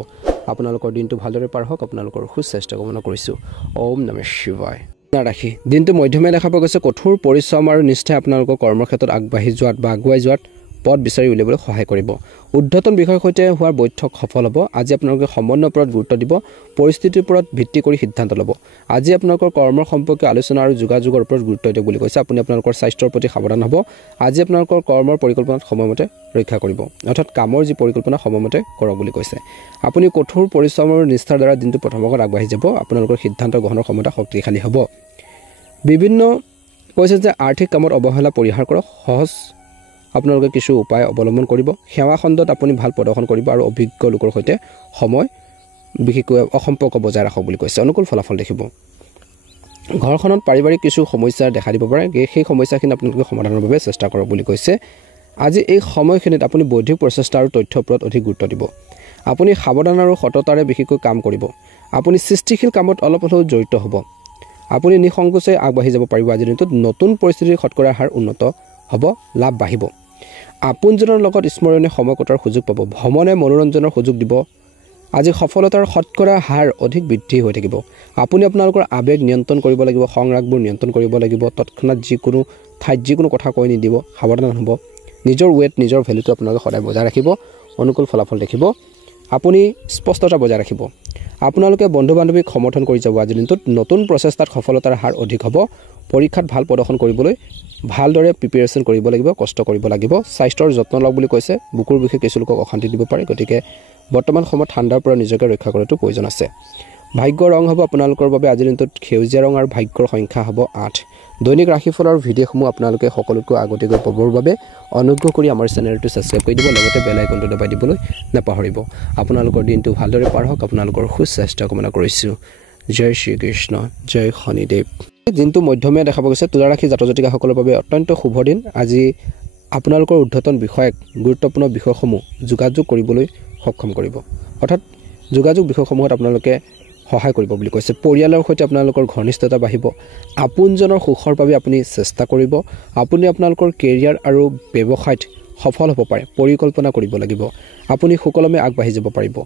আপোনালোকৰ দিনটো ভালদৰে পাৰ হওক। আপোনালোকৰ সুস্বাস্থ্য কামনা কৰিছোঁ। ওম নমঃ শিৱায়। ৰাশি দিনটো মধ্যমীয়া দেখা পোৱা গৈছে। কঠোৰ পৰিশ্ৰম আৰু নিষ্ঠাই আপোনালোকৰ কৰ্মক্ষেত্ৰত আগবাঢ়ি যোৱাত বা আগুৱাই যোৱাত পথ বিচাৰি উলিয়াবলৈ সহায় কৰিব। ঊৰ্ধ্বতন বিষয়ৰ সৈতে হোৱাৰ বৈঠক সফল হ'ব। আজি আপোনালোকে সমন্বয়ৰ ওপৰত গুৰুত্ব দিব। পৰিস্থিতিৰ ওপৰত ভিত্তি কৰি সিদ্ধান্ত ল'ব। আজি আপোনালোকৰ কৰ্মৰ সম্পৰ্কীয় আলোচনা আৰু যোগাযোগৰ ওপৰত গুৰুত্ব দিয়ক বুলি কৈছে। আপুনি আপোনালোকৰ স্বাস্থ্যৰ প্ৰতি সাৱধান হ'ব। আজি আপোনালোকৰ কৰ্মৰ পৰিকল্পনাত সময়মতে ৰক্ষা কৰিব, অৰ্থাৎ কামৰ যি পৰিকল্পনা সময়মতে কৰক বুলি কৈছে। আপুনি কঠোৰ পৰিশ্ৰম আৰু নিষ্ঠাৰ দ্বাৰা দিনটো প্ৰথম ভাগত আগবাঢ়ি যাব। আপোনালোকৰ সিদ্ধান্ত গ্ৰহণৰ ক্ষমতা শক্তিশালী হ'ব। বিভিন্ন কৈছে যে আৰ্থিক কামত অৱহেলা পৰিহাৰ কৰক। সহজ আপোনালোকে কিছু উপায় অৱলম্বন কৰিব। সেৱা খণ্ডত আপুনি ভাল প্ৰদৰ্শন কৰিব আৰু অভিজ্ঞ লোকৰ সৈতে সময় বিশেষকৈ সম্পৰ্ক বজাই ৰাখক বুলি কৈছে। অনুকূল ফলাফল দেখিব। ঘৰখনত পাৰিবাৰিক কিছু সমস্যা দেখা দিব পাৰে। সেই সমস্যাখিনি আপোনালোকে সমাধানৰ বাবে চেষ্টা কৰক বুলি কৈছে। আজি এই সময়খিনিত আপুনি বৌদ্ধিক প্ৰচেষ্টা আৰু তথ্যৰ ওপৰত অধিক গুৰুত্ব দিব। আপুনি সাৱধান আৰু সততাৰে বিশেষকৈ কাম কৰিব। আপুনি সৃষ্টিশীল কামত অলপ হ'লেও জড়িত হ'ব। আপুনি নিসংকোচে আগবাঢ়ি যাব পাৰিব। আজিৰ দিনটোত নতুন পৰিস্থিতিৰ শতকৰা হাৰ উন্নত হ'ব, লাভ বাঢ়িব। আপোনজনৰ লগত স্মৰণীয় সময় কটোৱাৰ সুযোগ পাব। ভ্ৰমণে মনোৰঞ্জনৰ সুযোগ দিব। আজি সফলতাৰ শতকৰা হাৰ অধিক বৃদ্ধি হৈ থাকিব। আপুনি আপোনালোকৰ আৱেগ নিয়ন্ত্ৰণ কৰিব লাগিব। সংৰাগবোৰ নিয়ন্ত্ৰণ কৰিব লাগিব। তৎক্ষণাত যিকোনো ঠাইত যিকোনো কথা কৈ নিদিব। সাৱধান হ'ব। নিজৰ ৱেট নিজৰ ভেলুটো আপোনালোকে সদায় বজাই ৰাখিব। অনুকূল ফলাফল দেখিব। আপুনি স্পষ্টতা বজাই ৰাখিব। আপোনালোকে বন্ধু বান্ধৱীক সমৰ্থন কৰি যাব। আজিৰ দিনটোত নতুন প্ৰচেষ্টাত সফলতাৰ হাৰ অধিক হ'ব। পৰীক্ষাত ভাল প্ৰদৰ্শন কৰিবলৈ ভালদৰে প্ৰিপেৰেশ্যন কৰিব লাগিব, কষ্ট কৰিব লাগিব। স্বাস্থ্যৰ যত্ন লওক বুলি কৈছে। বুকুৰ বিষয়ে কিছু লোকক অশান্তি দিব পাৰে। গতিকে বৰ্তমান সময়ত ঠাণ্ডাৰ পৰা নিজকে ৰক্ষা কৰাটো প্ৰয়োজন আছে। ভাগ্যৰ ৰং হ'ব আপোনালোকৰ বাবে আজিৰ দিনটোত সেউজীয়া ৰং আৰু ভাগ্যৰ সংখ্যা হ'ব 8। দৈনিক ৰাশিফলৰ ভিডিঅ'সমূহ আপোনালোকে সকলোতকৈ আগতীয়াকৈ পাবৰ বাবে অনুগ্ৰহ কৰি আমাৰ চেনেলটো ছাবস্ক্ৰাইব কৰি দিব। লগতে বেল আইকনটো দবাই দিবলৈ নাপাহৰিব। আপোনালোকৰ দিনটো ভালদৰে পাৰ হওক। আপোনালোকৰ সুস্বাস্থ্য কামনা কৰিছোঁ। জয় শ্ৰীকৃষ্ণ, জয় শনিদেৱ। দিনটো মধ্যমীয়া দেখা পোৱা গৈছে। তুলা ৰাশি জাতক জাতিকাসকলৰ বাবে অত্যন্ত শুভ দিন। আজি আপোনালোকৰ ঊৰ্ধ্বতন বিষয়াক গুৰুত্বপূৰ্ণ বিষয়সমূহ যোগাযোগ কৰিবলৈ সক্ষম কৰিব, অৰ্থাৎ যোগাযোগ বিষয়সমূহত আপোনালোকে সহায় কৰিব বুলি কৈছে। পৰিয়ালৰ সৈতে আপোনালোকৰ ঘনিষ্ঠতা বাঢ়িব। আপোনজনৰ সুখৰ বাবে আপুনি চেষ্টা কৰিব। আপুনি আপোনালোকৰ কেৰিয়াৰ আৰু ব্যৱসায়ত সফল হ'ব পাৰে। পৰিকল্পনা কৰিব লাগিব। আপুনি সুকলমে আগবাঢ়ি যাব পাৰিব।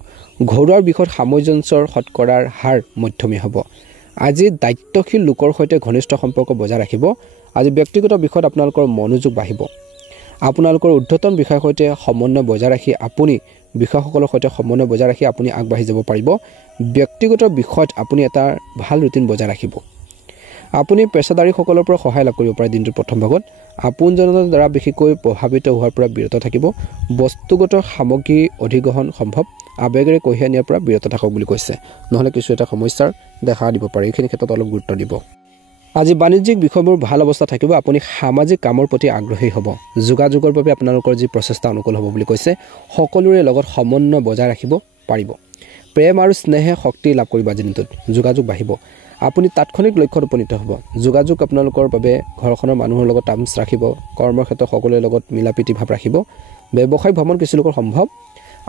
ঘৰুৱাৰ বিষয়ত সামঞ্জস্যৰ শতকৰাৰ হাৰ মধ্যমীয়া হ'ব। আজি দায়িত্বশীল লোকৰ সৈতে ঘনিষ্ঠ সম্পৰ্ক বজাই ৰাখিব। আজি ব্যক্তিগত বিষয়ত আপোনালোকৰ মনোযোগ বাঢ়িব। আপোনালোকৰ ঊৰ্ধ্বতন বিষয়ৰ সৈতে সমন্বয় বজাই ৰাখি আপুনি বিষয়সকলৰ সৈতে সমন্বয় বজাই ৰাখি আপুনি আগবাঢ়ি যাব পাৰিব। ব্যক্তিগত বিষয়ত আপুনি এটা ভাল ৰুটিন বজাই ৰাখিব। আপুনি পেছাদাৰীসকলৰ পৰা সহায় লাভ কৰিব পাৰে। দিনটোৰ প্ৰথম ভাগত আপোনজনৰ দ্বাৰা বিশেষকৈ প্ৰভাৱিত হোৱাৰ পৰা বিৰত থাকিব। বস্তুগত সামগ্ৰী অধিগ্ৰহণ সম্ভৱ। আৱেগেৰে কঢ়িয়াই নিয়াৰ পৰা বিৰত থাকক বুলি কৈছে, নহ'লে কিছু এটা সমস্যাৰ দেখা দিব পাৰে। এইখিনি ক্ষেত্ৰত অলপ গুৰুত্ব দিব। আজি বাণিজ্যিক বিষয়বোৰ ভাল অৱস্থা থাকিব। আপুনি সামাজিক কামৰ প্ৰতি আগ্ৰহী হ'ব। যোগাযোগৰ বাবে আপোনালোকৰ যি প্ৰচেষ্টা অনুকূল হ'ব বুলি কৈছে। সকলোৰে লগত সমন্বয় বজাই ৰাখিব পাৰিব। প্ৰেম আৰু স্নেহে শক্তি লাভ কৰিব। আজিৰ দিনটোত যোগাযোগ বাঢ়িব। আপুনি তাৎক্ষণিক লক্ষ্যত উপনীত হ'ব। যোগাযোগ আপোনালোকৰ বাবে ঘৰখনৰ মানুহৰ লগত টাৰ্মছ ৰাখিব, কৰ্মৰ ক্ষেত্ৰত সকলোৰে লগত মিলাপ্ৰীতি ভাৱ ৰাখিব। ব্যৱসায়িক ভ্ৰমণ কিছু লোকৰ সম্ভৱ।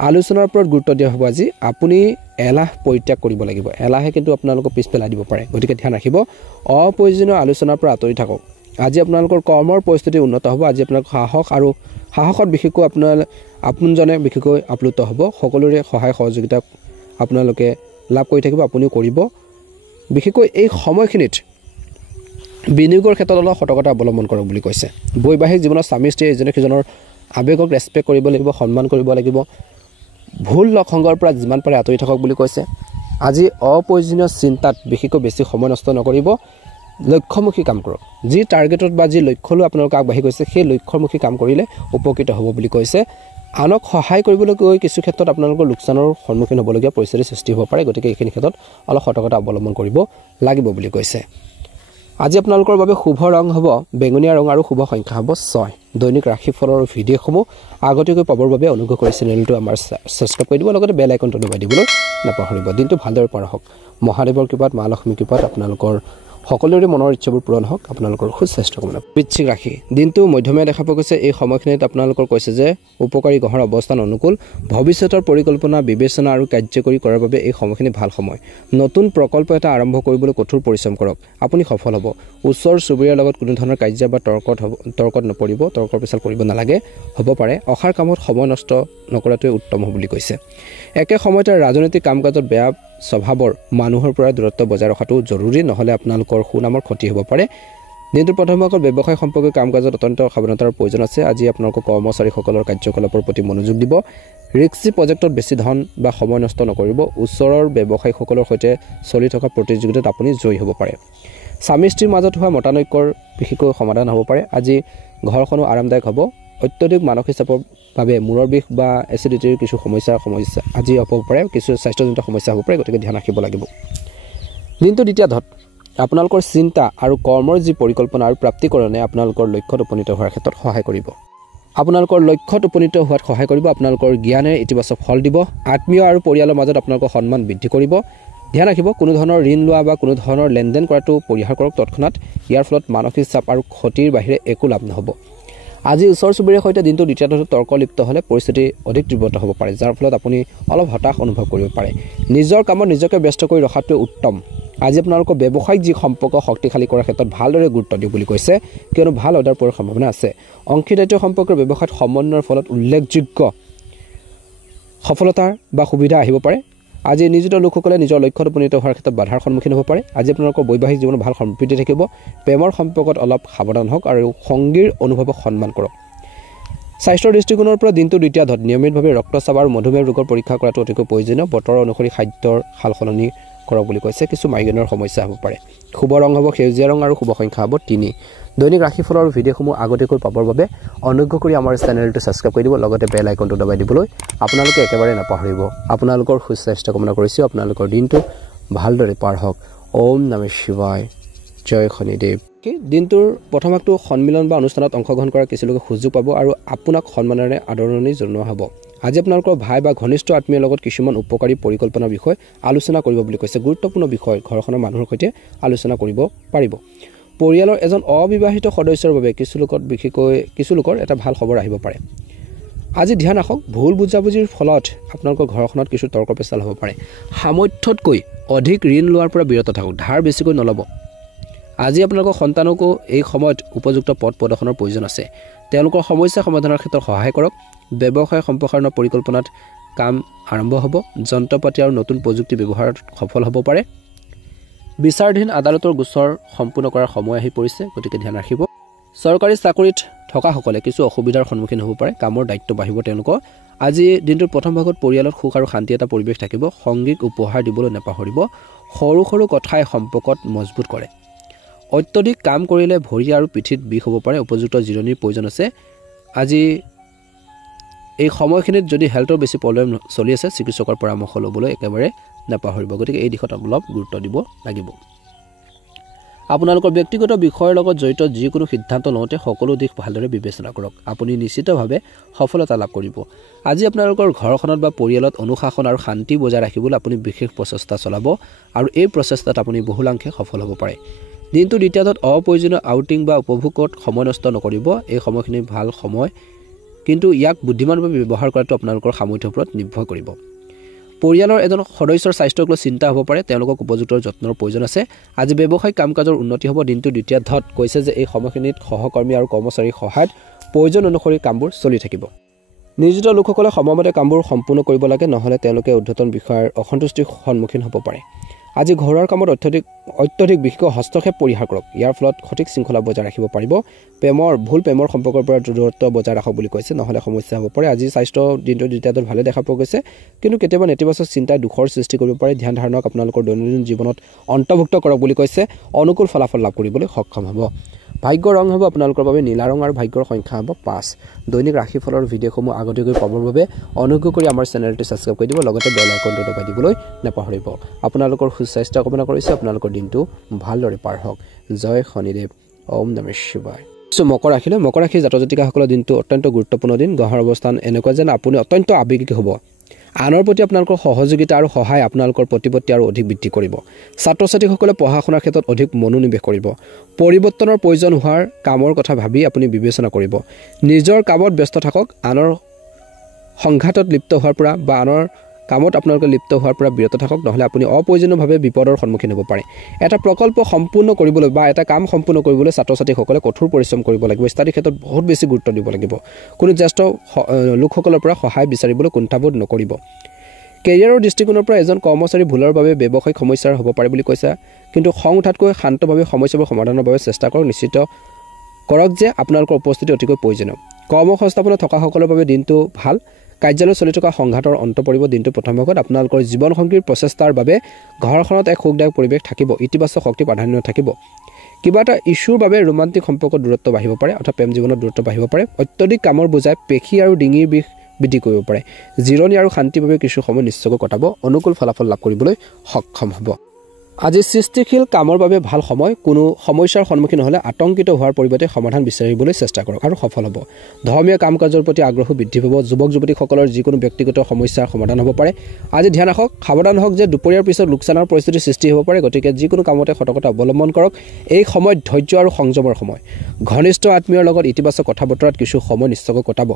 আলোচনাৰ ওপৰত গুৰুত্ব দিয়া হ'ব। আজি আপুনি এলাহ পৰিত্যাগ কৰিব লাগিব। এলাহে কিন্তু আপোনালোকক পিছ পেলাই দিব পাৰে, গতিকে ধ্যান ৰাখিব। অপ্ৰয়োজনীয় আলোচনাৰ পৰা আঁতৰি থাকক। আজি আপোনালোকৰ কৰ্মৰ পৰিস্থিতি উন্নত হ'ব। আজি আপোনালোকৰ সাহসত বিশেষকৈ আপোনজনে বিশেষকৈ আপ্লুত হ'ব। সকলোৰে সহায় সহযোগিতা আপোনালোকে লাভ কৰি থাকিব, আপুনিও কৰিব। বিশেষকৈ এই সময়খিনিত বিনিয়োগৰ ক্ষেত্ৰত অলপ সতৰ্কতা অৱলম্বন কৰক বুলি কৈছে। বৈবাহিক জীৱনত স্বামী স্ত্ৰীয়ে ইজনে সিজনৰ আৱেগক ৰেচপেক্ট কৰিব লাগিব, সন্মান কৰিব লাগিব। ভুল লগ সংগৰ পৰা যিমান পাৰে আঁতৰি থাকক বুলি কৈছে। আজি অপ্ৰয়োজনীয় চিন্তাত বিশেষকৈ বেছি সময় নষ্ট নকৰিব। লক্ষ্যমুখী কাম কৰক। যি টাৰ্গেটত বা যি লক্ষ্যলৈ আপোনালোকে আগবাঢ়ি গৈছে সেই লক্ষ্যমুখী কাম কৰিলে উপকৃত হ'ব বুলি কৈছে। আনক সহায় কৰিবলৈ গৈ কিছু ক্ষেত্ৰত আপোনালোকৰ লোকচানৰ সন্মুখীন হ'বলগীয়া পৰিস্থিতিৰ সৃষ্টি হ'ব পাৰে, গতিকে এইখিনি ক্ষেত্ৰত অলপ সতৰ্কতা অৱলম্বন কৰিব লাগিব বুলি কৈছে। আজি আপোনালোকৰ বাবে শুভ ৰং হ'ব বেঙুনীয়া ৰং আৰু শুভ সংখ্যা হ'ব 6। দৈনিক ৰাশিফলৰ ভিডিঅ'সমূহ আগতীয়াকৈ পাবৰ বাবে অনুগ্ৰহ কৰি চেনেলটো আমাৰ ছাবস্ক্ৰাইব কৰি দিব, লগতে বেল আইকনটো দবাই দিবলৈ নাপাহৰিব। দিনটো ভালদৰে পাৰ হওক। মহাদেৱৰ কৃপাত, মা লক্ষ্মীৰ কৃপাত আপোনালোকৰ সকলোৰে মনৰ ইচ্ছাবোৰ পূৰণ হওক। আপোনালোকৰ সুস্বাস্থ্য কামনা। বৃশ্চিক ৰাশি, দিনটো মধ্যমীয়া দেখা পোৱা গৈছে। এই সময়খিনিত আপোনালোকৰ কৈছে যে উপকাৰী গ্ৰহৰ অৱস্থান অনুকূল। ভৱিষ্যতৰ পৰিকল্পনা, বিবেচনা আৰু কাৰ্যকৰী কৰাৰ বাবে এই সময়খিনি ভাল সময়। নতুন প্ৰকল্প এটা আৰম্ভ কৰিবলৈ কঠোৰ পৰিশ্ৰম কৰক, আপুনি সফল হ'ব। ওচৰ চুবুৰীয়াৰ লগত কোনো ধৰণৰ কাৰ্য বা তৰ্কত নপৰিব, তৰ্কৰ পেচাল কৰিব নালাগে। হ'ব পাৰে অসাৰ কামত সময় নষ্ট নকৰাটোৱে উত্তম হ'ব বুলি কৈছে। একে সময়তে ৰাজনৈতিক কাম কাজত বেয়া স্বভাৱৰ মানুহৰ পৰা দূৰত্ব বজাই ৰখাটো জৰুৰী, নহ'লে আপোনালোকৰ সুনামৰ ক্ষতি হ'ব পাৰে। দিনটোৰ প্ৰথম ভাগত ব্যৱসায় সম্পৰ্কীয় কাম কাজত অত্যন্ত সাৱধানতাৰ প্ৰয়োজন আছে। আজি আপোনালোকৰ কৰ্মচাৰীসকলৰ কাৰ্যকলাপৰ প্ৰতি মনোযোগ দিব। ৰিস্কি প্ৰজেক্টত বেছি ধন বা সময় নষ্ট নকৰিব। ওচৰৰ ব্যৱসায়ীসকলৰ সৈতে চলি থকা প্ৰতিযোগিতাত আপুনি জয়ী হ'ব পাৰে। স্বামী স্ত্ৰীৰ মাজত হোৱা মতানৈক্যৰ বিশেষকৈ সমাধান হ'ব পাৰে। আজি ঘৰখনো আৰামদায়ক হ'ব। অত্যধিক মানসিক চাপৰ বাবে মূৰৰ বিষ বা এচিডিটিৰ কিছু সমস্যা আজি হ'ব পাৰে, কিছু স্বাস্থ্যজনিত সমস্যা হ'ব পাৰে, গতিকে ধ্যান ৰাখিব লাগিব। দিনটো দ্বিতীয় ধত আপোনালোকৰ চিন্তা আৰু কৰ্মৰ যি পৰিকল্পনা আৰু প্ৰাপ্তিকৰণে আপোনালোকৰ লক্ষ্যত উপনীত হোৱাৰ ক্ষেত্ৰত সহায় কৰিব। আপোনালোকৰ লক্ষ্যত উপনীত হোৱাত সহায় কৰিব। আপোনালোকৰ জ্ঞানে ইতিবাচক ফল দিব। আত্মীয় আৰু পৰিয়ালৰ মাজত আপোনালোকৰ সন্মান বৃদ্ধি কৰিব। ধ্যান ৰাখিব, কোনো ধৰণৰ ঋণ লোৱা বা কোনো ধৰণৰ লেনদেন কৰাটো পৰিহাৰ কৰক তৎক্ষণাত। ইয়াৰ ফলত মানসিক চাপ আৰু ক্ষতিৰ বাহিৰে একো লাভ নহ'ব। আজি ওচৰ চুবুৰীয়াৰ সৈতে দিনটো দ্বিতীয় ধত তৰ্ক লিপ্ত হ'লে পৰিস্থিতি অধিক তীব্ৰতৰ হ'ব পাৰে, যাৰ ফলত আপুনি অলপ হতাশ অনুভৱ কৰিব পাৰে। নিজৰ কামত নিজকে ব্যস্ত কৰি ৰখাটোৱে উত্তম। আজি আপোনালোকৰ ব্যৱসায়িক যি সম্পৰ্ক শক্তিশালী কৰাৰ ক্ষেত্ৰত ভালদৰে গুৰুত্ব দিওঁ বুলি কৈছে, কিয়নো ভাল অৰ্ডাৰ পোৱাৰ সম্ভাৱনা আছে। অংশীদাৰিত্ব সম্পৰ্কৰ ব্যৱসায়ত সমন্বয়ৰ ফলত উল্লেখযোগ্য সফলতা বা সুবিধা আহিব পাৰে। আজি নিয়োজিত লোকসকলে নিজৰ লক্ষ্যত উপনীত হোৱাৰ ক্ষেত্ৰত বাধাৰ সন্মুখীন হ'ব পাৰে। আজি আপোনালোকৰ বৈবাহিক জীৱনত ভাল সম্প্ৰীতি থাকিব। প্ৰেমৰ সম্পৰ্কত অলপ সাৱধান হওক আৰু সংগীৰ অনুভৱক সন্মান কৰক। স্বাস্থ্যৰ দৃষ্টিকোণৰ পৰা দিনটো দ্বিতীয় ধত নিয়মিতভাৱে ৰক্তচাপ আৰু মধুমেহ ৰোগৰ পৰীক্ষা কৰাটো অতিকৈ প্ৰয়োজনীয়। বতৰ অনুসৰি খাদ্যৰ সাল সলনি কৰক বুলি কৈছে। কিছু মাইগ্ৰেনৰ সমস্যা হ'ব পাৰে। শুভ ৰং হ'ব সেউজীয়া ৰং আৰু শুভ সংখ্যা হ'ব 3। দৈনিক ৰাশিফলৰ ভিডিঅ'সমূহ আগতীয়াকৈ পাবৰ বাবে অনুগ্ৰহ কৰি আমাৰ চেনেলটো ছাবস্ক্ৰাইব কৰি দিব, লগতে বেল আইকনটো দবাই দিবলৈ আপোনালোকে একেবাৰে নাপাহৰিব। আপোনালোকৰ সুস্বাস্থ্য কামনা কৰিছোঁ। আপোনালোকৰ দিনটো ভালদৰে পাৰ হওক। ওম নমঃ শিৱায়, জয় শনিদেৱ। দিনটোৰ প্ৰথম ভাগটো সন্মিলন বা অনুষ্ঠানত অংশগ্ৰহণ কৰাৰ কিছু লোকে সুযোগ পাব আৰু আপোনাক সন্মানেৰে আদৰণি জনোৱা হ'ব। আজি আপোনালোকৰ ভাই বা ঘনিষ্ঠ আত্মীয়ৰ লগত কিছুমান উপকাৰী পৰিকল্পনাৰ বিষয়ে আলোচনা কৰিব বুলি কৈছে। গুৰুত্বপূৰ্ণ বিষয় ঘৰখনৰ মানুহৰ সৈতে আলোচনা কৰিব পাৰিব। পৰিয়ালৰ এজন অবিবাহিত সদস্যৰ বাবে কিছু লোকৰ এটা ভাল খবৰ আহিব পাৰে। আজি ধ্যান ৰাখক, ভুল বুজাবুজিৰ ফলত আপোনালোকৰ ঘৰখনত কিছু তৰ্ক পেচাল হ'ব পাৰে। সামৰ্থ্যতকৈ অধিক ঋণ লোৱাৰ পৰা বিৰত থাকক, ধাৰ বেছিকৈ নল'ব। আজি আপোনালোকৰ সন্তানকো এই সময়ত উপযুক্ত পথ প্ৰদৰ্শনৰ প্ৰয়োজন আছে। তেওঁলোকৰ সমস্যা সমাধানৰ ক্ষেত্ৰত সহায় কৰক। ব্যৱসায় সম্প্ৰসাৰণৰ পৰিকল্পনাত কাম আৰম্ভ হ'ব। যন্ত্ৰ পাতি আৰু নতুন প্ৰযুক্তি ব্যৱহাৰত সফল হ'ব পাৰে। বিচাৰাধীন আদালতৰ গোচৰ সম্পূৰ্ণ কৰাৰ সময় আহি পৰিছে, গতিকে ধ্যান ৰাখিব। চৰকাৰী চাকৰিত থকাসকলে কিছু অসুবিধাৰ সন্মুখীন হ'ব পাৰে। কামৰ দায়িত্ব বাঢ়িব তেওঁলোকৰ। আজি দিনটোৰ প্ৰথম ভাগত পৰিয়ালত সুখ আৰু শান্তি এটা পৰিৱেশ থাকিব। সংগীক উপহাৰ দিবলৈ নাপাহৰিব। সৰু সৰু কথাই সম্পৰ্কত মজবুত কৰে। অত্যধিক কাম কৰিলে ভৰি আৰু পিঠিত বিষ হ'ব পাৰে। উপযুক্ত জিৰণিৰ প্ৰয়োজন আছে। আজি এই সময়খিনিত যদি হেল্থৰ বেছি প্ৰব্লেম চলি আছে, চিকিৎসকৰ পৰামৰ্শ ল'বলৈ একেবাৰে নাপাহৰিব। গতিকে এই দিশত অলপ গুৰুত্ব দিব লাগিব। আপোনালোকৰ ব্যক্তিগত বিষয়ৰ লগত জড়িত যিকোনো সিদ্ধান্ত লওঁতে সকলো দিশ ভালদৰে বিবেচনা কৰক আপুনি নিশ্চিতভাৱে সফলতা লাভ কৰিব আজি আপোনালোকৰ ঘৰখনত বা পৰিয়ালত অনুশাসন আৰু শান্তি বজাই ৰাখিবলৈ আপুনি বিশেষ প্ৰচেষ্টা চলাব আৰু এই প্ৰচেষ্টাত আপুনি বহুলাংশে সফল হ'ব পাৰে দিনটো দ্বিতীয়ত অপ্ৰয়োজনীয় আউটিং বা উপভোগত সময় নষ্ট নকৰিব এই সময়খিনি ভাল সময় কিন্তু ইয়াক বুদ্ধিমানভাৱে ব্যৱহাৰ কৰাটো আপোনালোকৰ সামৰ্থ্যৰ ওপৰত নিৰ্ভৰ কৰিব পৰিয়ালৰ এজন সদস্যৰ স্বাস্থ্যক লৈ চিন্তা হ'ব পাৰে তেওঁলোকক উপযুক্ত যত্নৰ প্ৰয়োজন আছে আজি ব্যৱসায়িক কাম-কাজৰ উন্নতি হ'ব দিনটো দ্বিতীয়ত কৈছে যে এই সময়খিনিত সহকৰ্মী আৰু কৰ্মচাৰীৰ সহায়ত প্ৰয়োজন অনুসৰি কামবোৰ চলি থাকিব নিয়োজিত লোকসকলে সময়মতে কামবোৰ সম্পূৰ্ণ কৰিব লাগে নহলে তেওঁলোকে ঊৰ্ধ্বতন বিষয়ৰ অসন্তুষ্টিৰ সন্মুখীন হ'ব পাৰে আজি ঘৰৰ কামত অত্যধিক বিশেষ হস্তক্ষেপ পৰিহাৰ কৰক ইয়াৰ ফলত সঠিক শৃংখলা বজাই ৰাখিব পাৰিব প্ৰেমৰ সম্পৰ্কৰ পৰা দূৰত্ব বজাই ৰাখক বুলি কৈছে নহলে সমস্যা হ'ব পাৰে আজি স্বাস্থ্য দিনটো দ্বিতীয়ত ভালে দেখা পোৱা গৈছে কিন্তু কেতিয়াবা নেতিবাচক চিন্তাই দুখৰ সৃষ্টি কৰিব পাৰে ধ্যান ধাৰণক আপোনালোকৰ দৈনন্দিন জীৱনত অন্তৰ্ভুক্ত কৰক বুলি কৈছে অনুকূল ফলাফল লাভ কৰিবলৈ সক্ষম হ'ব ভাগ্যৰ ৰং হ'ব আপোনালোকৰ বাবে নীলা ৰং আৰু ভাগ্যৰ সংখ্যা হ'ব 5 দৈনিক ৰাশিফলৰ ভিডিঅ'সমূহ আগতীয়াকৈ পাবৰ বাবে অনুগ্ৰহ কৰি আমাৰ চেনেলটো ছাবস্ক্ৰাইব কৰি দিব লগতে বেল আইকনটো দবাই দিবলৈ নাপাহৰিব আপোনালোকৰ সুস্বাস্থ্য কামনা কৰিছো আপোনালোকৰ দিনটো ভালদৰে পাৰ হওক জয় শনিদেৱ ওম নমঃ শিৱায় মকৰ ৰাশি জাতক জাতিকাসকলৰ দিনটো অত্যন্ত গুৰুত্বপূৰ্ণ দিন গ্ৰহৰ অৱস্থান এনেকুৱা যেন আপুনি অত্যন্ত আৱেগিক হ'ব আনৰ প্ৰতি আপোনালোকৰ সহযোগিতা আৰু সহায় আপোনালোকৰ প্ৰতিপত্তি আৰু অধিক বৃদ্ধি কৰিব ছাত্ৰ-ছাত্ৰীসকলে পঢ়া শুনাৰ ক্ষেত্ৰত অধিক মনোনিৱেশ কৰিব পৰিৱৰ্তনৰ প্ৰয়োজন হোৱাৰ কামৰ কথা ভাবি আপুনি বিবেচনা কৰিব নিজৰ কামত ব্যস্ত থাকক আনৰ সংঘাতত লিপ্ত হোৱাৰ পৰা বা আনৰ কামত আপোনালোকে লিপ্ত হোৱাৰ পৰা বিৰত থাকক নহলে আপুনি অপ্ৰয়োজনীয়ভাৱে বিপদৰ সন্মুখীন হ'ব পাৰে এটা প্ৰকল্প সম্পূৰ্ণ কৰিবলৈ বা এটা কাম সম্পূৰ্ণ কৰিবলৈ ছাত্ৰ-ছাত্ৰীসকলে কঠোৰ পৰিশ্ৰম কৰিব লাগিব ষ্টাডি ক্ষেত্ৰত বহুত বেছি গুৰুত্ব দিব লাগিব কোনো জ্যেষ্ঠ লোকসকলৰ পৰা সহায় বিচাৰিবলৈ কুণ্ঠাবোধ নকৰিব কেৰিয়াৰৰ দৃষ্টিকোণৰ পৰা এজন কৰ্মচাৰী ভুলৰ বাবে ব্যৱসায়িক সমস্যাৰ হ'ব পাৰে বুলি কৈছে কিন্তু খং উঠাতকৈ শান্তভাৱে সমস্যাবোৰ সমাধানৰ বাবে চেষ্টা কৰক নিশ্চিত কৰক যে আপোনালোকৰ উপস্থিতি অতিকৈ প্ৰয়োজনীয় কৰ্মসংস্থাপনত থকাসকলৰ বাবে দিনটো ভাল কাৰ্যালয়ত চলি থকা সংঘাতৰ অন্ত পৰিব দিনটো প্ৰথম ভাগত আপোনালোকৰ জীৱনসংগীৰ প্ৰচেষ্টাৰ বাবে ঘৰখনত এক সুখদায়ক পৰিৱেশ থাকিব ইতিবাচক শক্তি প্ৰাধান্য থাকিব কিবা এটা ইছ্যুৰ বাবে ৰোমান্টিক সম্পৰ্কত দূৰত্ব বাঢ়িব পাৰে অথবা প্ৰেম জীৱনত দূৰত্ব বাঢ়িব পাৰে অত্যধিক কামৰ বোজাই পেশী আৰু ডিঙিৰ বিষ বৃদ্ধি কৰিব পাৰে জিৰণি আৰু শান্তিৰ বাবে কিছু সময় নিশ্চয়কৈ কটাব অনুকূল ফলাফল লাভ কৰিবলৈ সক্ষম হ'ব আজি সৃষ্টিশীল কামৰ বাবে ভাল সময় কোনো সমস্যাৰ সন্মুখীন হ'লে আতংকিত হোৱাৰ পৰিৱৰ্তে সমাধান বিচাৰিবলৈ চেষ্টা কৰক আৰু সফল হ'ব ধৰ্মীয় কাম-কাজৰ প্ৰতি আগ্ৰহ বৃদ্ধি পাব যুৱক-যুৱতীসকলৰ যিকোনো ব্যক্তিগত সমস্যাৰ সমাধান হ'ব পাৰে আজি ধ্যান ৰাখক সাৱধান হওক যে দুপৰীয়াৰ পিছত লোকচানৰ পৰিস্থিতিৰ সৃষ্টি হ'ব পাৰে গতিকে যিকোনো কামতে সতৰ্কতা অৱলম্বন কৰক এই সময়ত ধৈৰ্য আৰু সংযমৰ সময় ঘনিষ্ঠ আত্মীয়ৰ লগত ইতিবাচক কথা-বতৰাত কিছু সময় নিশ্চয়কৈ কটাব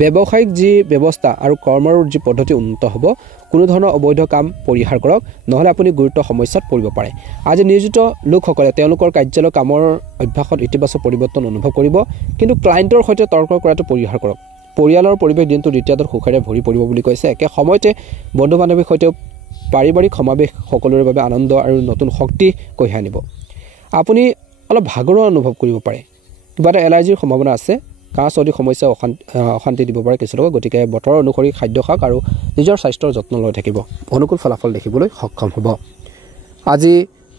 ব্যৱসায়িক যি ব্যৱস্থা আৰু কৰ্মৰ যি পদ্ধতি উন্নত হ'ব কোনো ধৰণৰ অবৈধ কাম পৰিহাৰ কৰক নহলে আপুনি গুৰুত্ব সমস্যাত পৰিব পাৰে আজি নিয়োজিত লোকসকলে তেওঁলোকৰ কাৰ্যালয় কামৰ অভ্যাসত ইতিবাচক পৰিৱৰ্তন অনুভৱ কৰিব কিন্তু ক্লায়েণ্টৰ সৈতে তৰ্ক কৰাটো পৰিহাৰ কৰক পৰিয়ালৰ পৰিৱেশ দিনটো দ্বিতীয়ত সুখেৰে ভৰি পৰিব বুলি কৈছে একে সময়তে বন্ধু-বান্ধৱীৰ সৈতে পাৰিবাৰিক সমাৱেশ সকলোৰে বাবে আনন্দ আৰু নতুন শক্তি কঢ়িয়াই আনিব আপুনি অলপ ভাগৰুৱা অনুভৱ কৰিব পাৰে কিবা এটা এলাৰ্জিৰ সম্ভাৱনা আছে কাহ চৰ্দি সমস্যা অশান্তি দিব পাৰে কিছু লোকক গতিকে বতৰ অনুসৰি খাদ্য খাওক আৰু নিজৰ স্বাস্থ্যৰ যত্ন লৈ থাকিব অনুকূল ফলাফল দেখিবলৈ সক্ষম হ'ব আজি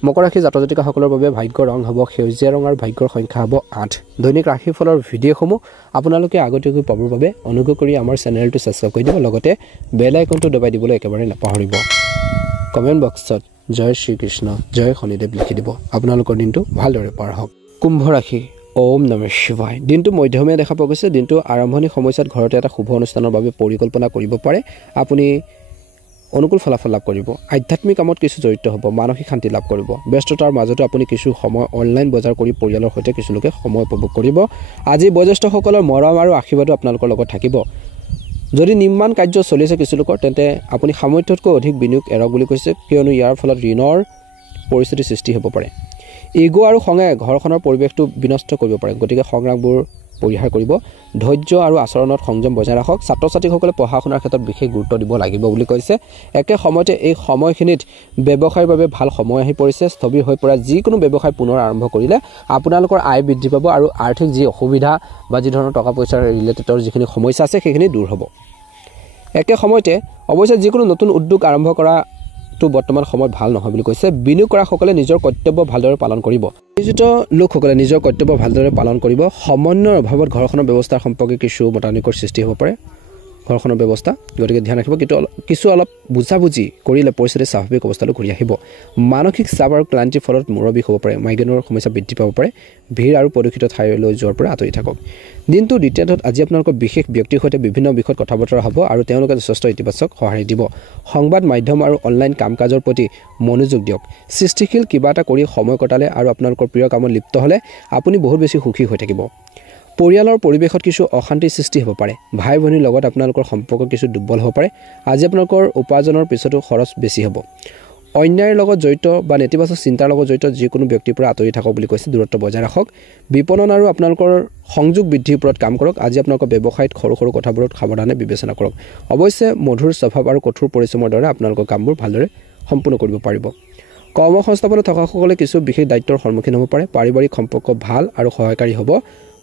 মকৰ ৰাশি জাতক জাতিকাসকলৰ বাবে ভাগ্যৰ ৰং হ'ব সেউজীয়া ৰং আৰু ভাগ্যৰ সংখ্যা হ'ব 8 দৈনিক ৰাশিফলৰ ভিডিঅ'সমূহ আপোনালোকে আগতীয়াকৈ পাবৰ বাবে অনুগ্ৰহ কৰি আমাৰ চেনেলটো ছাবস্ক্ৰাইব কৰি দিব লগতে বেল আইকনটো দবাই দিবলৈ একেবাৰে নাপাহৰিব কমেণ্ট বক্সত জয় শ্ৰীকৃষ্ণ জয় শনিদেৱ লিখি দিব আপোনালোকৰ দিনটো ভালদৰে পাৰ হওক কুম্ভ ৰাশি ওম নমঃ শিৱায় দিনটো মধ্যমীয়া দেখা পোৱা গৈছে দিনটো আৰম্ভণি সময়ত ঘৰতে এটা শুভ অনুষ্ঠানৰ বাবে পৰিকল্পনা কৰিব পাৰে আপুনি অনুকূল ফলাফল লাভ কৰিব আধ্যাত্মিক কামত কিছু জড়িত হ'ব মানসিক শান্তি লাভ কৰিব ব্যস্ততাৰ মাজতো আপুনি কিছু সময় অনলাইন বজাৰ কৰি পৰিয়ালৰ সৈতে কিছু লোকে সময় উপভোগ কৰিব আজি বয়োজ্যেষ্ঠসকলৰ মৰম আৰু আশীৰ্বাদো আপোনালোকৰ লগত থাকিব যদি নিৰ্মাণ কাৰ্য চলি আছে কিছু লোকৰ তেন্তে আপুনি সামৰ্থ্যতকৈ অধিক বিনিয়োগ এৰক বুলি কৈছে কিয়নো ইয়াৰ ফলত ঋণৰ পৰিস্থিতি সৃষ্টি হ'ব পাৰে ইগো আৰু খঙে ঘৰখনৰ পৰিৱেশটো বিনষ্ট কৰিব পাৰে গতিকে সংগ্ৰামবোৰ পৰিহাৰ কৰিব ধৈৰ্য আৰু আচৰণত সংযম বজাই ৰাখক ছাত্ৰ-ছাত্ৰীসকলে পঢ়া শুনাৰ ক্ষেত্ৰত বিশেষ গুৰুত্ব দিব লাগিব বুলি কৈছে একে সময়তে এই সময়খিনিত ব্যৱসায়ৰ বাবে ভাল সময় আহি পৰিছে স্থবিৰ হৈ পৰা যিকোনো ব্যৱসায় পুনৰ আৰম্ভ কৰিলে আপোনালোকৰ আয় বৃদ্ধি পাব আৰু আৰ্থিক যি অসুবিধা বা যি ধৰণৰ টকা পইচাৰ ৰিলেটেডৰ যিখিনি সমস্যা আছে সেইখিনি দূৰ হ'ব একে সময়তে অৱশ্যে যিকোনো নতুন উদ্যোগ আৰম্ভ কৰা বৰ্তমান সময়ত ভাল নহয় বুলি কৈছে বিনিয়োগ কৰা সকলে নিজৰ কৰ্তব্য ভালদৰে পালন কৰিব নিয়োজিত লোকসকলে নিজৰ কৰ্তব্য ভালদৰে পালন কৰিব সমন্বয়ৰ অভাৱত ঘৰখনৰ ব্যৱস্থাৰ সম্পৰ্কে কিছু মতানৈক্যৰ সৃষ্টি হ'ব পাৰে ঘৰখনৰ ব্যৱস্থা গতিকে ধ্যান ৰাখিব কিন্তু কিছু অলপ বুজাবুজি কৰিলে পৰিস্থিতি স্বাভাৱিক অৱস্থালৈ ঘূৰি আহিব মানসিক চাপ আৰু ক্লান্তিৰ ফলত মূৰৰ বিষ হ'ব পাৰে মাইগ্ৰেনৰ সমস্যা বৃদ্ধি পাব পাৰে ভিৰ আৰু প্ৰদূষিত ঠাইলৈ যোৱাৰ পৰা আঁতৰি থাকক দিনটো দ্বিতীয়টোত আজি আপোনালোকৰ বিশেষ ব্যক্তিৰ সৈতে বিভিন্ন বিষয়ত কথা বতৰা হ'ব আৰু তেওঁলোকে যথেষ্ট ইতিবাচক সঁহাৰি দিব সংবাদ মাধ্যম আৰু অনলাইন কাম কাজৰ প্ৰতি মনোযোগ দিয়ক সৃষ্টিশীল কিবা এটা কৰি সময় কটালে আৰু আপোনালোকৰ প্ৰিয় কামত লিপ্ত হ'লে আপুনি বহুত বেছি সুখী হৈ থাকিব পৰিয়ালৰ পৰিৱেশত কিছু অশান্তিৰ সৃষ্টি হ'ব পাৰে ভাই ভনীৰ লগত আপোনালোকৰ সম্পৰ্ক কিছু দুৰ্বল হ'ব পাৰে আজি আপোনালোকৰ উপাৰ্জনৰ পিছতো খৰচ বেছি হ'ব অন্যায়ৰ লগত জড়িত বা নেতিবাচক চিন্তাৰ লগত জড়িত যিকোনো ব্যক্তিৰ পৰা আঁতৰি থাকক বুলি কৈছে দূৰত্ব বজাই ৰাখক বিপণন আৰু আপোনালোকৰ সংযোগ বৃদ্ধিৰ ওপৰত কাম কৰক আজি আপোনালোকৰ ব্যৱসায়ত সৰু সৰু কথাবোৰত সাৱধানে বিবেচনা কৰক অৱশ্যে মধুৰ স্বভাৱ আৰু কঠোৰ পৰিশ্ৰমৰ দ্বাৰা আপোনালোকৰ কামবোৰ ভালদৰে সম্পূৰ্ণ কৰিব পাৰিব কৰ্মসংস্থাপনত থকাসকলে কিছু বিশেষ দায়িত্বৰ সন্মুখীন হ'ব পাৰে পাৰিবাৰিক সম্পৰ্ক ভাল আৰু সহায়কাৰী হ'ব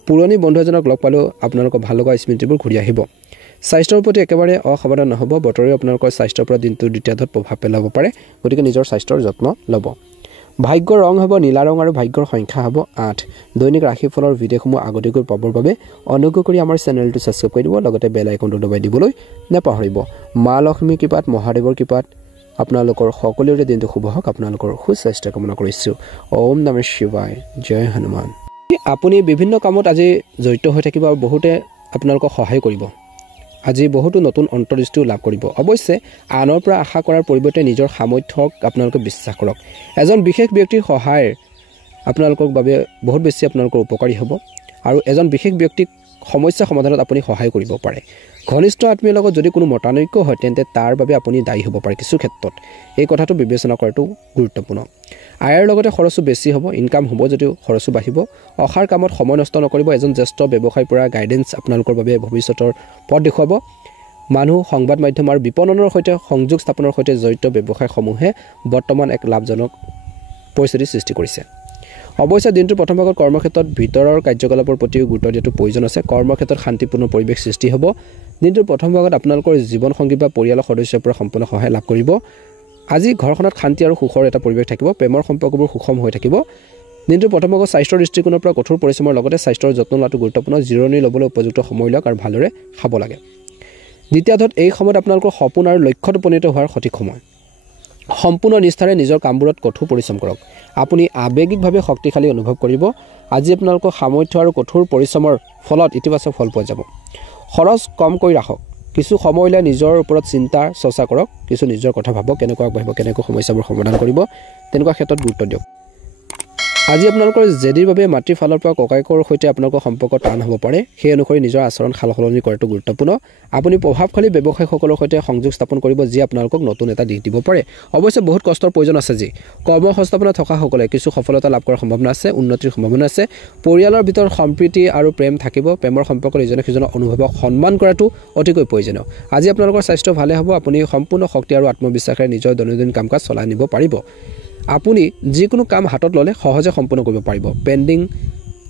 পুৰণি বন্ধু এজনক লগ পালেও আপোনালোকৰ ভাল লগা স্মৃতিবোৰ ঘূৰি আহিব স্বাস্থ্যৰ প্ৰতি একেবাৰে অসাৱধান নহ'ব বতৰে আপোনালোকৰ স্বাস্থ্যৰ পৰা দিনটোৰ দ্বিতীয়াৰ্ধত প্ৰভাৱ পেলাব পাৰে গতিকে নিজৰ স্বাস্থ্যৰ যত্ন ল'ব ভাগ্যৰ ৰং হ'ব নীলা ৰং আৰু ভাগ্যৰ সংখ্যা হ'ব 8 দৈনিক ৰাশিফলৰ ভিডিঅ'সমূহ আগতীয়াকৈ পাবৰ বাবে অনুগ্ৰহ কৰি আমাৰ চেনেলটো ছাবস্ক্ৰাইব কৰি দিব লগতে বেল আইকনটো দবাই দিবলৈ নাপাহৰিব মা লক্ষ্মী কৃপাত মহাদেৱৰ কৃপাত আপোনালোকৰ সকলোৰে দিনটো শুভ হওক আপোনালোকৰ সুস্বাস্থ্য কামনা কৰিছোঁ ওম নমঃ শিৱায় জয় হনুমান আপুনি বিভিন্ন কামত আজি জড়িত হৈ থাকিব আৰু বহুতে আপোনালোকক সহায় কৰিব আজি বহুতো নতুন অন্তৰ্দৃষ্টিও লাভ কৰিব অৱশ্যে আনৰ পৰা আশা কৰাৰ পৰিৱৰ্তে নিজৰ সামৰ্থ্যক আপোনালোকে বিশ্বাস কৰক এজন বিশেষ ব্যক্তিৰ সহায় আপোনালোকৰ বাবে বহুত বেছি আপোনালোকৰ উপকাৰী হ'ব আৰু এজন বিশেষ ব্যক্তিক সমস্যা সমাধানত আপুনি সহায় কৰিব পাৰে ঘনিষ্ঠ আত্মীয়ৰ লগত যদি কোনো মতানৈক্য হয় তেন্তে তাৰ বাবে আপুনি দায়ী হ'ব পাৰে কিছু ক্ষেত্ৰত এই কথাটো বিবেচনা কৰাটো গুৰুত্বপূৰ্ণ আয়ৰ লগতে খৰচো বেছি হ'ব ইনকাম হ'ব যদিও খৰচো বাঢ়িব অসাৰ কামত সময় নষ্ট নকৰিব এজন জ্যেষ্ঠ ব্যৱসায়ৰ পৰা গাইডেন্স আপোনালোকৰ বাবে ভৱিষ্যতৰ পথ দেখুৱাব মানুহ সংবাদ মাধ্যম আৰু বিপণনৰ সৈতে সংযোগ স্থাপনৰ সৈতে জড়িত ব্যৱসায়সমূহে বৰ্তমান এক লাভজনক পৰিস্থিতিৰ সৃষ্টি কৰিছে অৱশ্যে দিনটোৰ প্ৰথম ভাগত কৰ্মক্ষেত্ৰত ভিতৰৰ কাৰ্যকলাপৰ প্ৰতিও গুৰুত্ব দিয়াটো প্ৰয়োজন আছে কৰ্মক্ষেত্ৰত শান্তিপূৰ্ণ পৰিৱেশ সৃষ্টি হ'ব দিনটোৰ প্ৰথম ভাগত আপোনালোকৰ জীৱনসংগী বা পৰিয়ালৰ সদস্যৰ পৰা সম্পূৰ্ণ সহায় লাভ কৰিব আজি ঘৰখনত শান্তি আৰু সুখৰ এটা পৰিৱেশ থাকিব প্ৰেমৰ সম্পৰ্কবোৰ সুষম হৈ থাকিব দিনটোৰ প্ৰথম ভাগত স্বাস্থ্যৰ দৃষ্টিকোণৰ পৰা কঠোৰ পৰিশ্ৰমৰ লগতে স্বাস্থ্যৰ যত্ন লোৱাটো গুৰুত্বপূৰ্ণ জিৰণি ল'বলৈ উপযুক্ত সময় লওক আৰু ভালদৰে খাব লাগে দ্বিতীয়ত এই সময়ত আপোনালোকৰ সপোন আৰু লক্ষ্যত উপনীত হোৱাৰ সঠিক সময় সম্পূৰ্ণ নিষ্ঠাৰে নিজৰ কামবোৰত কঠোৰ পৰিশ্ৰম কৰক আপুনি আৱেগিকভাৱে শক্তিশালী অনুভৱ কৰিব আজি আপোনালোকৰ সামৰ্থ্য আৰু কঠোৰ পৰিশ্ৰমৰ ফলত ইতিবাচক ফল পোৱা যাব খৰচ কমকৈ ৰাখক কিছু সময়লৈ নিজৰ ওপৰত চিন্তা চৰ্চা কৰক কিছু নিজৰ কথা ভাবক কেনেকৈ আগবাঢ়িব কেনেকৈ সমস্যাবোৰ সমাধান কৰিব তেনেকুৱা ক্ষেত্ৰত গুৰুত্ব দিয়ক আজি আপোনালোকৰ জেদিৰ বাবে মাতৃৰ ফালৰ পৰা ককায়েকৰ সৈতে আপোনালোকৰ সম্পৰ্ক টান হ'ব পাৰে সেই অনুসৰি নিজৰ আচৰণ সালসলনি কৰাটো গুৰুত্বপূৰ্ণ আপুনি প্ৰভাৱশালী ব্যৱসায়ীসকলৰ সৈতে সংযোগ স্থাপন কৰিব যি আপোনালোকক নতুন এটা দিশ দিব পাৰে অৱশ্যে বহুত কষ্টৰ প্ৰয়োজন আছে যি কৰ্মসংস্থাপনত থকাসকলে কিছু সফলতা লাভ কৰাৰ সম্ভাৱনা আছে উন্নতিৰ সম্ভাৱনা আছে পৰিয়ালৰ ভিতৰত সম্প্ৰীতি আৰু প্ৰেম থাকিব প্ৰেমৰ সম্পৰ্কত ইজনে সিজনৰ অনুভৱক সন্মান কৰাটো অতিকৈ প্ৰয়োজনীয় আজি আপোনালোকৰ স্বাস্থ্য ভালে হ'ব আপুনি সম্পূৰ্ণ শক্তি আৰু আত্মবিশ্বাসেৰে নিজৰ দৈনন্দিন কাম কাজ চলাই নিব পাৰিব আপুনি যিকোনো কাম হাতত ল'লে সহজে সম্পূৰ্ণ কৰিব পাৰিব পেণ্ডিং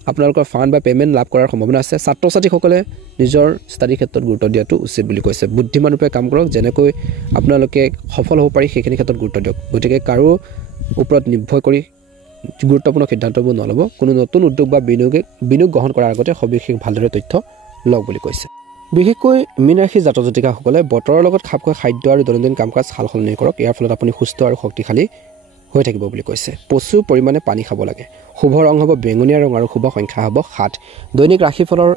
আপোনালোকৰ ফাণ্ড বা পে'মেণ্ট লাভ কৰাৰ সম্ভাৱনা আছে ছাত্ৰ ছাত্ৰীসকলে নিজৰ ষ্টাডি ক্ষেত্ৰত গুৰুত্ব দিয়াটো উচিত বুলি কৈছে বুদ্ধিমানৰূপে কাম কৰক যেনেকৈ আপোনালোকে সফল হ'ব পাৰি সেইখিনি ক্ষেত্ৰত গুৰুত্ব দিয়ক গতিকে কাৰো ওপৰত নিৰ্ভৰ কৰি গুৰুত্বপূৰ্ণ সিদ্ধান্তবোৰ নল'ব কোনো নতুন উদ্যোগ বা বিনিয়োগ গ্ৰহণ কৰাৰ আগতে সবিশেষ ভালদৰে তথ্য লওক বুলি কৈছে বিশেষকৈ মীন ৰাশিৰ জাতক জাতিকাসকলে বতৰৰ লগত খাপ খোৱা খাদ্য আৰু দৈনন্দিন কাম কাজ সালসলনি কৰক ইয়াৰ ফলত আপুনি সুস্থ আৰু শক্তিশালী হৈ থাকিব বুলি কৈছে প্ৰচুৰ পৰিমাণে পানী খাব লাগে শুভ ৰং হ'ব বেঙুনীয়া ৰং আৰু শুভ সংখ্যা হ'ব 7 দৈনিক ৰাশিফলৰ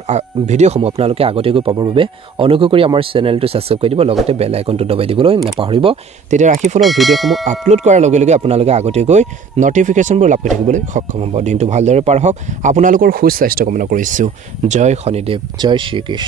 ভিডিঅ'সমূহ আপোনালোকে আগতীয়াকৈ পাবৰ বাবে অনুগ্ৰহ কৰি আমাৰ চেনেলটো ছাবস্ক্ৰাইব কৰি দিব লগতে বেল আইকনটো দবাই দিবলৈ নাপাহৰিব তেতিয়া ৰাশিফলৰ ভিডিঅ'সমূহ আপলোড কৰাৰ লগে লগে আপোনালোকে আগতীয়াকৈ নটিফিকেশ্যনবোৰ লাভ কৰি থাকিবলৈ সক্ষম হ'ব দিনটো ভালদৰে পাৰ হওক আপোনালোকৰ সুস্বাস্থ্য কামনা কৰিছোঁ জয় শনিদেৱ জয় শ্ৰীকৃষ্ণ